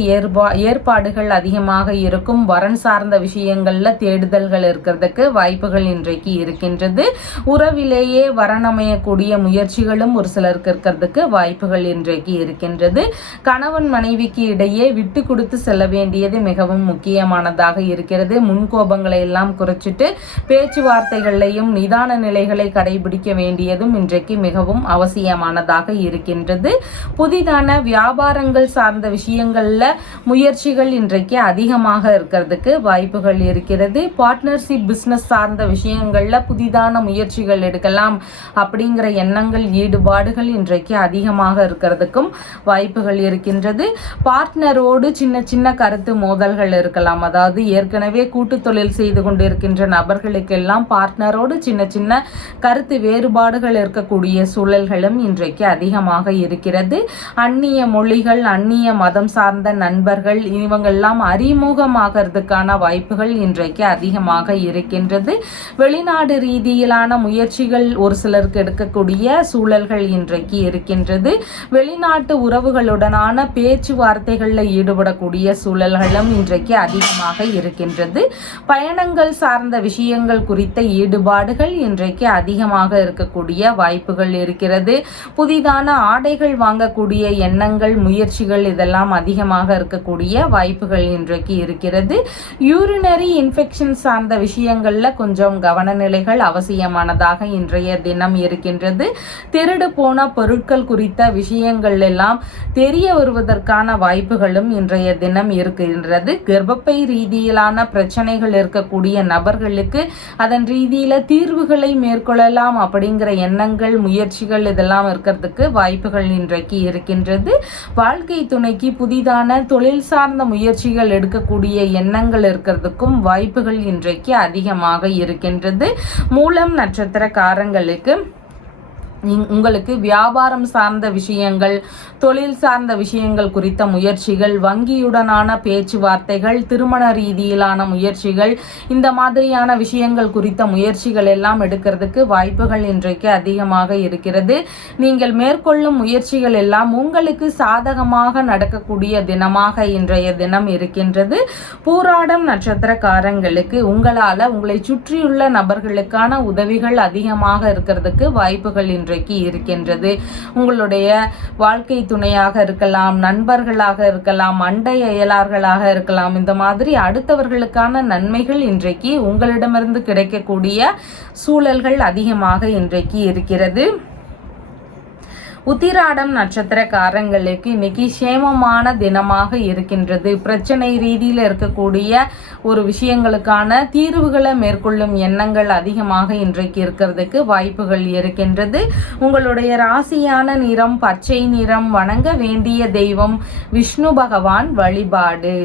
ஏற்பாடுகள் அதிகமாக இருக்கும். வரன் சார்ந்த விஷயங்கள்ல தேடுதல்கள் இருக்கிறதுக்கு வாய்ப்புகள் இன்றைக்கு இருக்கின்றது. உறவிலேயே வரணமையக்கூடிய முயற்சிகளும் ஒரு சிலருக்கு இருக்கிறதுக்கு வாய்ப்புகள் இன்றைக்கு இருக்கின்றது. கணவன் மனைவிக்கு இடையே விட்டு கொடுத்து செல்ல வேண்டியது மிகவும் முக்கியமானதாக இருக்கிறது. முன்கோபங்களை எல்லாம் குறைச்சிட்டு பேச்சுவார்த்தைகளையும் நிதான நிலைகளை கடைபிடிக்க வேண்டியதும் இன்றைக்கு மிகவும் அவசியமானதாக இருக்கின்றது. புதிதான வியாபாரங்கள் சார்ந்த விஷயங்கள்ல முயற்சிகள் இன்றைக்கு அதிகமாக இருக்கிறதுக்கு வாய்ப்புகள் இருக்கிறது. பார்ட்னர்ஷிப் பிசினஸ் சார்ந்த விஷயங்கள்ல புதிதான முயற்சிகள் எடுக்கலாம் அப்படிங்கிற எண்ணங்கள், ஈடுபாடுகள் இன்றைக்கு அதிகமாக இருக்கிறதுக்கும் வாய்ப்புகள் இருக்கின்றது. பார்ட்னரோடு சின்ன சின்ன கருத்து மோதல்கள் இருக்கலாம். அதாவது ஏற்கனவே கூட்டு தொழில் செய்து கொண்டிருக்கின்ற நபர்களுக்கெல்லாம் பார்ட்னரோடு சின்ன சின்ன கருத்து வேறுபாடுகள் இருக்கக்கூடிய சூழல்களும் இன்றைக்கு அதிகமாக இருக்கிறது. அந்நிய மொழிகள், அந்நிய மதம் சார்ந்த நண்பர்கள் இவங்கெல்லாம் அறிமுகமாகிறதுக்கான வாய்ப்புகள் இன்றைக்கு அதிகமாக இருக்கின்றது. வெளிநாடு ரீதியிலான முயற்சிகள் ஒரு சிலருக்கு எடுக்கக்கூடிய சூழல்கள் இன்றைக்கு இருக்கின்றது. வெளிநாட்டு உறவுகளுடனான பேச்சுவார்த்தைகளில் ஈடுபடக்கூடிய சூழல்களும் இன்றைக்கு அதிகமாக இருக்கின்றது. பயணங்கள் சார்ந்த விஷயங்கள் குறித்த ஈடுபாடுகள் இன்றைக்கு அதிகமாக இருக்கக்கூடிய வாய்ப்புகள் இருக்கிறது. புதிதான ஆடைகள் வாங்கக்கூடிய எண்ணங்கள், முயற்சிகள் இதெல்லாம் அதிகமாக இருக்கக்கூடிய வாய்ப்புகள் இன்றைக்கு இருக்கிறது. யூரினரி இன்ஃபெக்ஷன் சார்ந்த விஷயங்கள்ல கொஞ்சம் கவனநிலைகள் அவசியமானதாக இன்றைய தினம் இருக்கின்றது. திருடு போன பொருட்கள் குறித்த விஷயங்கள் எல்லாம் தெரிய வருவதற்கான வாய்ப்புகளும் இன்றைய தினம் இருக்கின்றது. கர்ப்பப்பை ரீதியிலான பிரச்சனைகள் இருக்கக்கூடிய நபர்களுக்கு அதன் ரீதியில தீர்வுகளை மேற்கொள்ளலாம் அப்படிங்கிற எண்ணங்கள், முயற்சிகள் இதெல்லாம் இருக்கிறதுக்கு வாய்ப்புகள் இன்றைக்கு இருக்கின்றது. வாழ்க்கை துணைக்கு புதிதான தொழில் சார்ந்த முயற்சிகள் எடுக்கக்கூடிய எண்ணங்கள் இருக்கிறதுக்கும் வாய்ப்புகள் இன்றைக்கு அதிகமாக இருக்கின்றது. மூலம் நட்சத்திரக்காரங்களுக்கு உங்களுக்கு வியாபாரம் சார்ந்த விஷயங்கள், தொழில் சார்ந்த விஷயங்கள் குறித்த முயற்சிகள், வங்கியுடனான பேச்சுவார்த்தைகள், திருமண ரீதியிலான முயற்சிகள், இந்த மாதிரியான விஷயங்கள் குறித்த முயற்சிகள் எல்லாம் எடுக்கிறதுக்கு வாய்ப்புகள் இன்றைக்கு அதிகமாக இருக்கிறது. நீங்கள் மேற்கொள்ளும் முயற்சிகள் எல்லாம் உங்களுக்கு சாதகமாக நடக்கக்கூடிய தினமாக இன்றைய தினம் இருக்கின்றது. பூராடம் நட்சத்திரக்காரங்களுக்கு உங்களால் உங்களை சுற்றியுள்ள நபர்களுக்கான உதவிகள் அதிகமாக இருக்கிறதுக்கு வாய்ப்புகள் இன்றைக்கு இருக்கின்றது. உங்களுடைய வாழ்க்கை துணையாக இருக்கலாம், நண்பர்களாக இருக்கலாம், அண்டை அயலார்களாக இருக்கலாம். இந்த மாதிரி அடுத்தவர்களுக்கான நன்மைகள் இன்றைக்கு உங்களிடமிருந்து கிடைக்கக்கூடிய சூழல்கள் அதிகமாக இன்றைக்கு இருக்கிறது. உத்திராடம் நட்சத்திரக்காரங்களுக்கு இன்னைக்கு சேமமான தினமாக இருக்கின்றது. பிரச்சனை ரீதியில் இருக்கக்கூடிய ஒரு விஷயங்களுக்கான தீர்வுகளை மேற்கொள்ளும் எண்ணங்கள் அதிகமாக இன்றைக்கு இருக்கிறதுக்கு வாய்ப்புகள் இருக்கின்றது. உங்களுடைய ராசியான நிறம் பச்சை நிறம். வணங்க வேண்டிய தெய்வம் விஷ்ணு பகவான் வழிபாடு.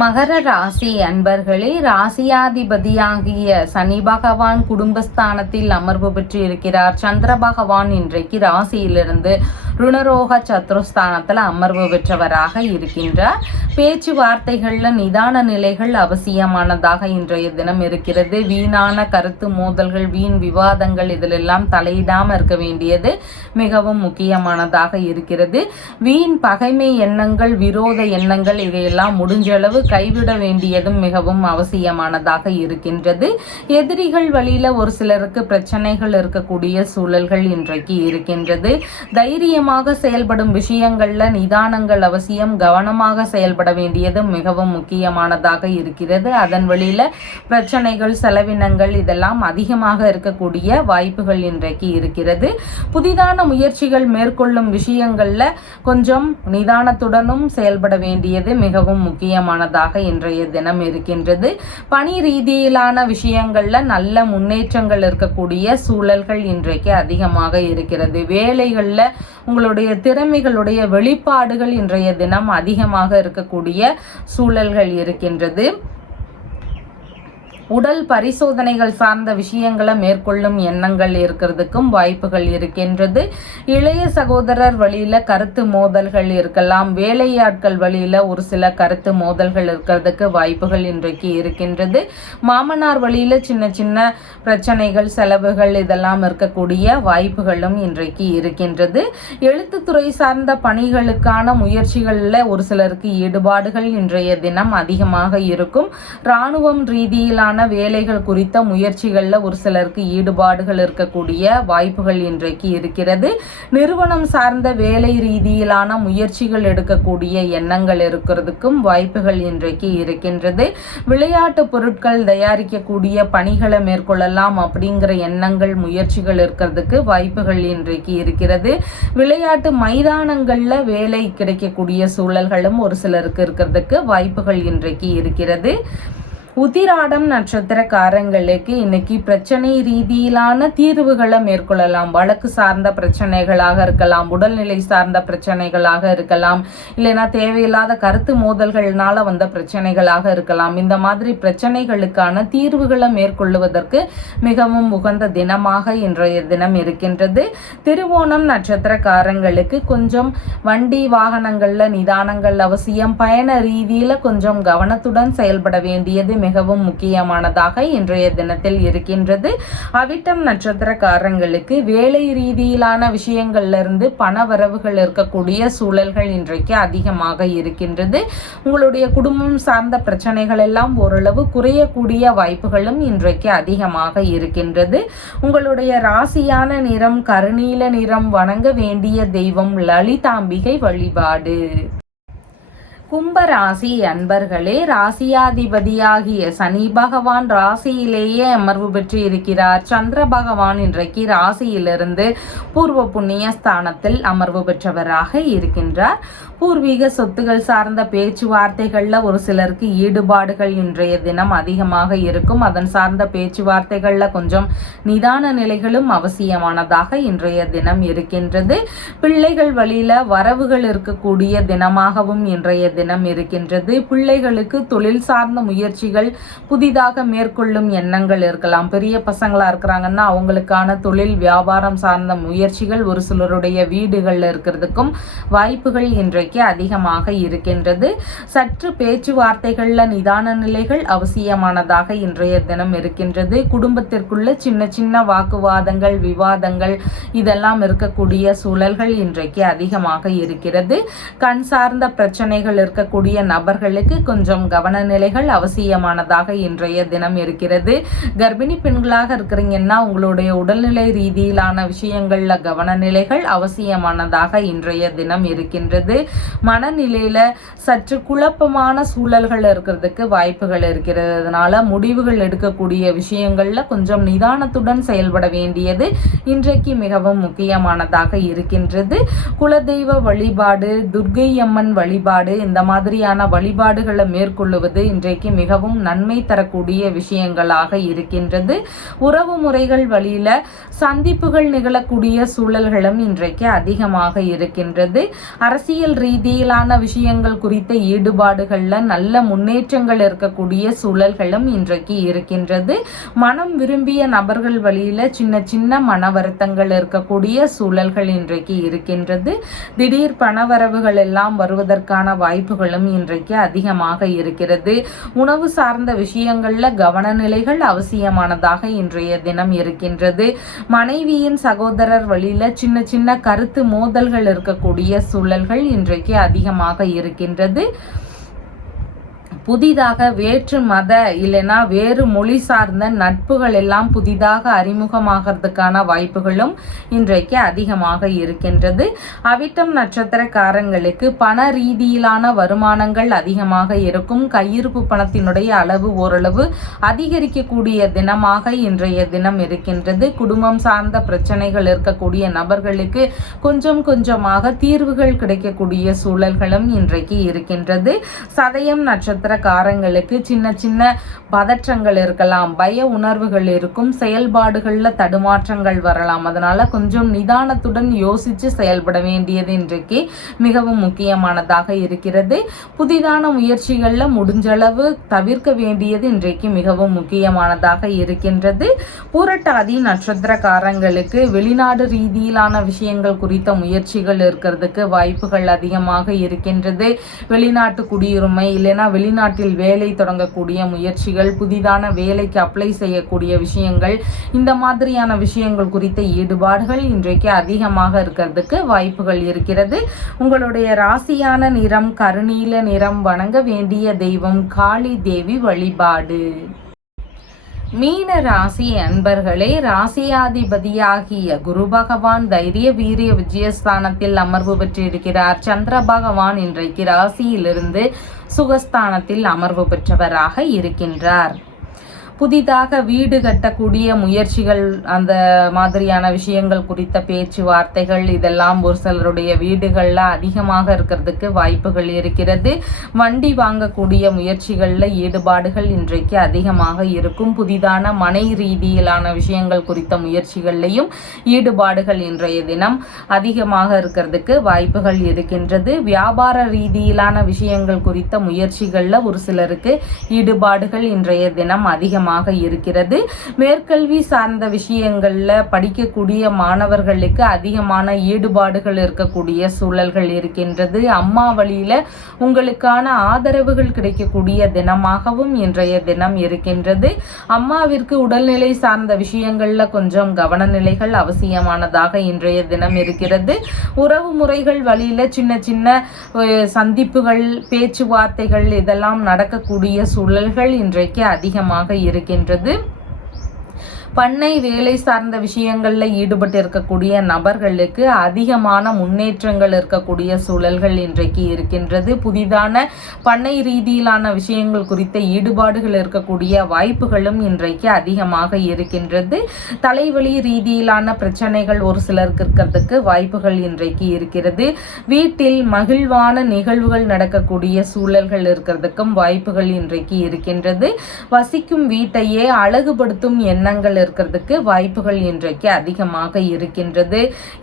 மகர ராசி அன்பர்களே, ராசியாதிபதியாகிய சனி பகவான் குடும்பஸ்தானத்தில் அமர்வு பெற்று இருக்கிறார். சந்திர பகவான் இன்றைக்கு ராசியிலிருந்து ருணரோக சத்ருஸ்தானத்தில் அமர்வு பெற்றவராக இருக்கின்றார். பேச்சுவார்த்தைகள்ல நிதான நிலைகள் அவசியமானதாக இன்றைய தினம் இருக்கிறது. வீணான கருத்து மோதல்கள், வீண் விவாதங்கள் இதிலெல்லாம் தலையிடாம இருக்க வேண்டியது மிகவும் முக்கியமானதாக இருக்கிறது. வீண் பகைமை எண்ணங்கள், விரோத எண்ணங்கள் இதையெல்லாம் முடிஞ்சளவு கைவிட வேண்டியதும் மிகவும் அவசியமானதாக இருக்கின்றது. எதிரிகள் வழியில ஒரு சிலருக்கு பிரச்சனைகள் இருக்கக்கூடிய சூழல்கள் இன்றைக்கு இருக்கின்றது. தைரியமாக செயல்படும் விஷயங்கள்ல நிதானங்கள் அவசியம். கவனமாக செயல்பட வேண்டியது மிகவும் முக்கியமானதாக இருக்கிறது. அதன் வழியில பிரச்சனைகள், செலவினங்கள் இதெல்லாம் அதிகமாக இருக்கக்கூடிய வாய்ப்புகள் இன்றைக்கு இருக்கிறது. புதிதான முயற்சிகள் மேற்கொள்ளும் விஷயங்கள்ல கொஞ்சம் நிதானத்துடனும் செயல்பட வேண்டியது மிகவும் முக்கியமானதாக இன்றைய தினம் இருக்கின்றது. பணி ரீதியிலான விஷயங்கள்ல நல்ல முன்னேற்றங்கள் இருக்கக்கூடிய சூழல்கள் இன்றைக்கு அதிகமாக இருக்கிறது. வேலைகள்ல உங்களுடைய திறமைகளுடைய வெளிப்பாடுகள் இன்றைய தினம் அதிகமாக இருக்கக்கூடிய சூழல்கள் இருக்கின்றது. உடல் பரிசோதனைகள் சார்ந்த விஷயங்களை மேற்கொள்ளும் எண்ணங்கள் இருக்கிறதுக்கும் வாய்ப்புகள் இருக்கின்றது. இளைய சகோதரர் வழியில கருத்து மோதல்கள் இருக்கலாம். வேலையாட்கள் வழியில ஒரு சில கருத்து மோதல்கள் இருக்கிறதுக்கு வாய்ப்புகள் இன்றைக்கு இருக்கின்றது. மாமனார் வழியில சின்ன சின்ன பிரச்சனைகள், செலவுகள் இதெல்லாம் இருக்கக்கூடிய வாய்ப்புகளும் இன்றைக்கு இருக்கின்றது. எழுத்துத்துறை சார்ந்த பணிகளுக்கான முயற்சிகளில் ஒரு சிலருக்கு ஈடுபாடுகள் இன்றைய தினம் அதிகமாக இருக்கும். இராணுவம் ரீதியிலான வேலைகள் குறித்த முயற்சிகள்ல ஒரு சிலருக்கு ஈடுபாடுகள் இருக்கக்கூடிய வாய்ப்புகள் இன்றைக்கு இருக்கிறது. நிறுவனம் சார்ந்த வேலை ரீதியிலான முயற்சிகள் எடுக்கக்கூடிய எண்ணங்கள் இருக்கிறதுக்கும் வாய்ப்புகள் இன்றைக்கு இருக்கின்றது. விளையாட்டு பொருட்கள் தயாரிக்கக்கூடிய பணிகளை மேற்கொள்ளலாம் அப்படிங்கிற எண்ணங்கள், முயற்சிகள் இருக்கிறதுக்கு வாய்ப்புகள் இன்றைக்கு இருக்கிறது. விளையாட்டு மைதானங்கள்ல வேலை கிடைக்கக்கூடிய சூழல்களும் ஒரு சிலருக்கு இருக்கிறதுக்கு வாய்ப்புகள் இன்றைக்கு இருக்கிறது. உத்திராடம் நட்சத்திரக்காரங்களுக்கு இன்னைக்கு பிரச்சனை ரீதியிலான தீர்வுகளை மேற்கொள்ளலாம். வழக்கு சார்ந்த பிரச்சனைகளாக இருக்கலாம், உடல்நிலை சார்ந்த பிரச்சனைகளாக இருக்கலாம், இல்லைன்னா தேவையில்லாத கருத்து மோதல்கள்னால வந்த பிரச்சனைகளாக இருக்கலாம். இந்த மாதிரி பிரச்சனைகளுக்கான தீர்வுகளை மேற்கொள்ளுவதற்கு மிகவும் உகந்த தினமாக இன்றைய தினம் இருக்கின்றது. திருவோணம் நட்சத்திரக்காரங்களுக்கு கொஞ்சம் வண்டி வாகனங்கள்ல நிதானங்கள் அவசியம். பயண ரீதியில கொஞ்சம் கவனத்துடன் செயல்பட வேண்டியது மிகவும் முக்கியமானதாக இன்றைய தினத்தில் இருக்கின்றது. அவிட்டம் நட்சத்திரக்காரங்களுக்கு வேலை ரீதியிலான விஷயங்கள்ல இருந்து பண வரவுகள் இருக்கக்கூடிய சூழல்கள் இன்றைக்கு அதிகமாக இருக்கின்றது. உங்களுடைய குடும்பம் சார்ந்த பிரச்சனைகள் எல்லாம் ஓரளவு குறையக்கூடிய வாய்ப்புகளும் இன்றைக்கு அதிகமாக இருக்கின்றது. உங்களுடைய ராசியான நிறம் கருநீல நிறம். வணங்க வேண்டிய தெய்வம் லலிதாம்பிகை வழிபாடு. கும்பராசி அன்பர்களே, ராசியாதிபதியாகிய சனி பகவான் ராசியிலேயே அமர்வு பெற்று இருக்கிறார். சந்திர பகவான் இன்றைக்கு ராசியிலிருந்து பூர்வ புண்ணிய ஸ்தானத்தில் அமர்வு பெற்றவராக இருக்கின்றார். பூர்வீக சொத்துகள் சார்ந்த பேச்சுவார்த்தைகள்ல ஒரு சிலருக்கு ஈடுபாடுகள் இன்றைய தினம் அதிகமாக இருக்கும். அதன் சார்ந்த பேச்சுவார்த்தைகள்ல கொஞ்சம் நிதான நிலைகளும் அவசியமானதாக இன்றைய தினம் இருக்கின்றது. பிள்ளைகள் வழியில வரவுகள் இருக்கக்கூடிய தினமாகவும் இன்றைய தினம் இருக்கின்றது. பிள்ளைகளுக்கு தொழில் சார்ந்த முயற்சிகள், புதிதாக மேற்கொள்ளும் எண்ணங்கள் இருக்கலாம். பெரிய பசங்களா இருக்கிறாங்கன்னா அவங்களுக்கான தொழில் வியாபாரம் சார்ந்த முயற்சிகள் ஒரு சிலருடைய வீடுகள்ல இருக்கிறதுக்கும் வாய்ப்புகள் இன்றைக்கு அதிகமாக இருக்கின்றது. சற்று பேச்சுவார்த்தைகள்ல நிதான நிலைகள் அவசியமானதாக இன்றைய தினம் இருக்கின்றது. குடும்பத்திற்குள்ள சின்ன சின்ன வாக்குவாதங்கள், விவாதங்கள் இதெல்லாம் இருக்கக்கூடிய சூழல்கள் இன்றைக்கு அதிகமாக இருக்கிறது. கண் சார்ந்த பிரச்சனைகள் இருக்கக்கூடிய நபர்களுக்கு கொஞ்சம் கவன நிலைகள் அவசியமானதாக இன்றைய தினம் இருக்கிறது. கர்ப்பிணி பெண்களாக இருக்கிறீங்கன்னா உங்களுடைய உடல்நிலை ரீதியிலான விஷயங்கள்ல கவன நிலைகள் அவசியமானதாக இன்றைய தினம் இருக்கின்றது. மனநிலையில சற்று குழப்பமான சூழல்கள் இருக்கிறதுக்கு வாய்ப்புகள் இருக்கிறது. அதனால முடிவுகள் எடுக்கக்கூடிய விஷயங்கள்ல கொஞ்சம் நிதானத்துடன் செயல்பட வேண்டியது இன்றைக்கு மிகவும் முக்கியமானதாக இருக்கின்றது. குலதெய்வ வழிபாடு, துர்க்கை அம்மன் வழிபாடு, இந்த மாதிரியான வழிபாடுகளை மேற்கொள்ளுவது இன்றைக்கு மிகவும் நன்மை தரக்கூடிய விஷயங்களாக இருக்கின்றது. உறவு முறைகள் வழியில சந்திப்புகள் நிகழக்கூடிய சூழல்களும் இன்றைக்கு அதிகமாக இருக்கின்றது. அரசியல் ரீதியிலான விஷயங்கள் குறித்த ஈடுபாடுகள்ல நல்ல முன்னேற்றங்கள் இருக்கக்கூடிய சூழல்களும் இன்றைக்கு இருக்கின்றது. மனம் விரும்பிய நபர்கள் வழியில சின்ன சின்ன மன வருத்தங்கள் இருக்கக்கூடிய சூழல்கள் இன்றைக்கு இருக்கின்றது. திடீர் பணவரவுகள் எல்லாம் வருவதற்கான வாய்ப்புகளும் இன்றைக்கு அதிகமாக இருக்கிறது. உணவு சார்ந்த விஷயங்கள்ல கவனநிலைகள் அவசியமானதாக இன்றைய தினம் இருக்கின்றது. மனைவியின் சகோதரர் வழியில சின்ன சின்ன கருத்து மோதல்கள் இருக்கக்கூடிய சூழல்கள் இன்றைக்கு அதிகமாக இருக்கின்றது. புதிதாக வேற்று மத இல்லைன்னா வேறு மொழி சார்ந்த நட்புகள் எல்லாம் புதிதாக அறிமுகமாகிறதுக்கான வாய்ப்புகளும் இன்றைக்கு அதிகமாக இருக்கின்றது. அவிட்டம் நட்சத்திரக்காரங்களுக்கு பண ரீதியிலான வருமானங்கள் அதிகமாக இருக்கும். கையிருப்பு பணத்தினுடைய அளவு ஓரளவு அதிகரிக்கக்கூடிய தினமாக இன்றைய தினம் இருக்கின்றது. குடும்பம் சார்ந்த பிரச்சனைகள் இருக்கக்கூடிய நபர்களுக்கு கொஞ்சம் கொஞ்சமாக தீர்வுகள் கிடைக்கக்கூடிய சூழல்களும் இன்றைக்கு இருக்கின்றது. சதயம் நட்சத்திரக்காரங்களுக்கு சின்ன சின்ன பதற்றங்கள் இருக்கலாம், பய உணர்வுகள் இருக்கும், செயல்பாடுகள்ல தடுமாற்றங்கள் வரலாம். அதனால கொஞ்சம் நிதானத்துடன் யோசிச்சு செயல்பட வேண்டியது இன்றைக்கு மிகவும் முக்கியமானதாக இருக்கிறது. புதிதான முயற்சிகள்ல முடிஞ்சளவு தவிர்க்க வேண்டியது இன்றைக்கு மிகவும் முக்கியமானதாக இருக்கின்றது. பூரட்டாதி நட்சத்திரக்காரங்களுக்கு வெளிநாடு ரீதியிலான விஷயங்கள் குறித்த முயற்சிகள் இருக்கிறதுக்கு வாய்ப்புகள் அதிகமாக இருக்கின்றது. வெளிநாட்டு குடியுரிமை இல்லைன்னா வெளிநாட்டில் வேலை தொடங்கக்கூடிய முயற்சிகள், புதிதான வேலைக்கு அப்ளை செய்யக்கூடிய விஷயங்கள், இந்த மாதிரியான விஷயங்கள் குறித்த ஈடுபாடுகள் இன்றைக்கு அதிகமாக இருக்கிறதுக்கு வாய்ப்புகள் இருக்கிறது. உங்களுடைய ராசியான நிறம் கருநீல நிறம். வணங்க வேண்டிய தெய்வம் காளி தேவி வழிபாடு. மீன ராசி அன்பர்களே, ராசியாதிபதியாகிய குரு பகவான் தைரிய வீரிய விஜயஸ்தானத்தில் அமர்வு பெற்றிருக்கிறார். சந்திர பகவான் இன்றைக்கு ராசியிலிருந்து சுகஸ்தானத்தில் அமர்வு பெற்றவராக இருக்கின்றார். புதிதாக வீடு கட்டக்கூடிய முயற்சிகள், அந்த மாதிரியான விஷயங்கள் குறித்த பேச்சுவார்த்தைகள் இதெல்லாம் ஒரு சிலருடைய வீடுகளில் அதிகமாக இருக்கிறதுக்கு வாய்ப்புகள் இருக்கிறது. வண்டி வாங்கக்கூடிய முயற்சிகளில் ஈடுபாடுகள் இன்றைக்கு அதிகமாக இருக்கும். புதிதான மனை ரீதியிலான விஷயங்கள் குறித்த முயற்சிகள்லையும் ஈடுபாடுகள் இன்றைய தினம் அதிகமாக இருக்கிறதுக்கு வாய்ப்புகள் இருக்கின்றது. வியாபார ரீதியிலான விஷயங்கள் குறித்த முயற்சிகளில் ஒரு சிலருக்கு ஈடுபாடுகள் இன்றைய தினம் அதிகமாக இருக்கிறது. மேற்கல்வி சார்ந்த விஷயங்கள்ல படிக்கக்கூடிய மாணவர்களுக்கு அதிகமான ஈடுபாடுகள் இருக்கக்கூடிய சூழல்கள் இருக்கின்றது. அம்மா வழியில உங்களுக்கான ஆதரவுகள் கிடைக்கக்கூடிய தினமாகவும் இன்றைய தினம் இருக்கின்றது. அம்மாவிற்கு உடல்நிலை சார்ந்த விஷயங்கள்ல கொஞ்சம் கவனநிலைகள் அவசியமானதாக இன்றைய தினம் இருக்கிறது. உறவு முறைகள் வழியில சின்ன சின்ன சந்திப்புகள், பேச்சுவார்த்தைகள் இதெல்லாம் நடக்கக்கூடிய சூழல்கள் இன்றைக்கு அதிகமாக இருக்கின்றது. பண்ணை வேலை சார்ந்த விஷயங்கள்ல ஈடுபட்டு இருக்கக்கூடிய நபர்களுக்கு அதிகமான முன்னேற்றங்கள் இருக்கக்கூடிய சூழல்கள் இன்றைக்கு இருக்கின்றது. புதிதான பண்ணை ரீதியிலான விஷயங்கள் குறித்த ஈடுபாடுகள் இருக்கக்கூடிய வாய்ப்புகளும் இன்றைக்கு அதிகமாக இருக்கின்றது. தலைவலி ரீதியிலான பிரச்சனைகள் ஒரு சிலருக்கு இருக்கிறதுக்கு வாய்ப்புகள் இன்றைக்கு இருக்கிறது. வீட்டில் மகிழ்வான நிகழ்வுகள் நடக்கக்கூடிய சூழல்கள் இருக்கிறதுக்கும் வாய்ப்புகள் இன்றைக்கு இருக்கின்றது. வசிக்கும் வீட்டையே அழகுபடுத்தும் எண்ணங்கள் இருக்கிறதுக்கு வாய்ப்புகள் இன்றைக்கு அதிகமாக இருக்கின்றது.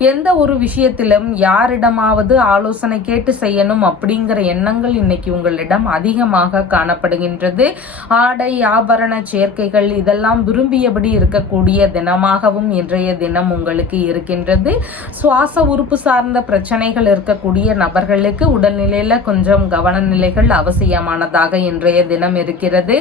எந்த ஒரு விஷயத்திலும் யாரிடமாவது ஆலோசனை கேட்டு செய்யணும் அப்படிங்கிற எண்ணங்கள் இன்னைக்கு உங்களிடம் அதிகமாக காணப்படுகின்றது. ஆடை ஆபரண சேர்க்கைகள் இதெல்லாம் விரும்பியபடி இருக்கக்கூடிய தினமாகவும் இன்றைய தினம் உங்களுக்கு இருக்கின்றது. சுவாச உறுப்பு சார்ந்த பிரச்சனைகள் இருக்கக்கூடிய நபர்களுக்கு உடல்நிலையில கொஞ்சம் கவனநிலைகள் அவசியமானதாக இன்றைய தினம் இருக்கிறது.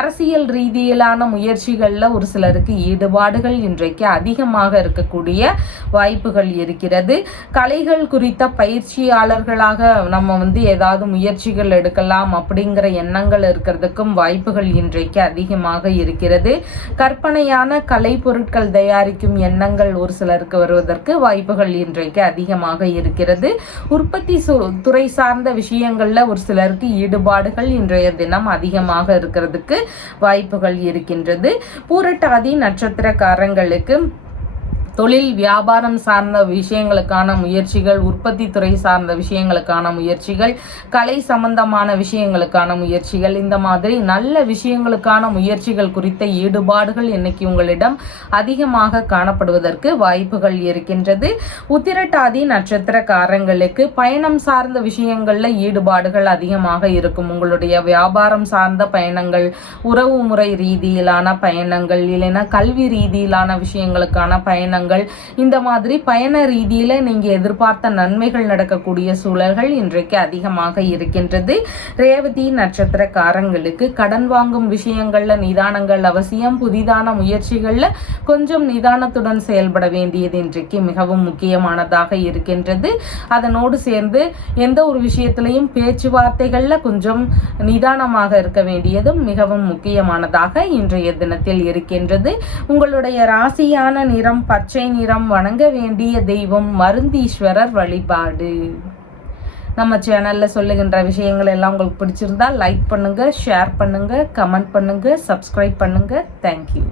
அரசியல் ரீதியிலான முயற்சிகள்ல ஒரு சிலருக்கு ஈடுபாடுகள் இன்றைக்கு அதிகமாக இருக்கக்கூடிய வாய்ப்புகள் இருக்கிறது. கலைகள் குறித்த பயிற்சியாளர்களாக நம்ம ஏதாவது முயற்சிகள் எடுக்கலாம் அப்படிங்கிற எண்ணங்கள் இருக்கிறதுக்கும் வாய்ப்புகள் இன்றைக்கு அதிகமாக இருக்கிறது. கற்பனையான கலை பொருட்கள் தயாரிக்கும் எண்ணங்கள் ஒரு சிலருக்கு வருவதற்கு வாய்ப்புகள் இன்றைக்கு அதிகமாக இருக்கிறது. உற்பத்தி துறை சார்ந்த விஷயங்கள்ல ஒரு சிலருக்கு ஈடுபாடுகள் இன்றைய தினம் அதிகமாக இருக்கிறதுக்கு வாய்ப்புகள் இருக்கின்றது. பூரட்டாதி நட்சத்திரக்காரங்களுக்கு தொழில் வியாபாரம் சார்ந்த விஷயங்களுக்கான முயற்சிகள், உற்பத்தி துறை சார்ந்த விஷயங்களுக்கான முயற்சிகள், கலை சம்பந்தமான விஷயங்களுக்கான முயற்சிகள், இந்த மாதிரி நல்ல விஷயங்களுக்கான முயற்சிகள் குறித்த ஈடுபாடுகள் இன்னைக்கு உங்களிடம் அதிகமாக காணப்படுவதற்கு வாய்ப்புகள் இருக்கின்றது. உத்திரட்டாதி நட்சத்திரக்காரங்களுக்கு பயணம் சார்ந்த விஷயங்கள்ல ஈடுபாடுகள் அதிகமாக இருக்கும். உங்களுடைய வியாபாரம் சார்ந்த பயணங்கள், உறவு முறை ரீதியிலான பயணங்கள், இல்லைன்னா கல்வி ரீதியிலான விஷயங்களுக்கான பயணங்கள், இந்த மாதிரி பயண ரீதியில நீங்க எதிர்பார்த்த நன்மைகள் நடக்கக்கூடிய சூழல்கள் இன்றைக்கு அதிகமாக இருக்கின்றது. ரேவதி நட்சத்திரக்காரங்களுக்கு கடன் வாங்கும் விஷயங்கள்ல நிதானங்கள் அவசியம். புதிதான முயற்சிகள்ல கொஞ்சம் நிதானத்துடன் செயல்பட வேண்டியது இன்றைக்கு மிகவும் முக்கியமானதாக இருக்கின்றது. அதனோடு சேர்ந்து எந்த ஒரு விஷயத்திலையும் பேச்சுவார்த்தைகள்ல கொஞ்சம் நிதானமாக இருக்க வேண்டியதும் மிகவும் முக்கியமானதாக இன்றைய தினத்தில் இருக்கின்றது. உங்களுடைய ராசியான நிறம் பச்சை நிறம். வணங்க வேண்டிய தெய்வம் மருந்தீஸ்வரர் வழிபாடு. நம்ம சேனல்ல சொல்லுகின்ற விஷயங்கள் எல்லாம் உங்களுக்கு பிடிச்சிருந்தா லைக் பண்ணுங்க, ஷேர் பண்ணுங்க, கமெண்ட் பண்ணுங்க, சப்ஸ்கிரைப் பண்ணுங்க. தேங்க்யூ.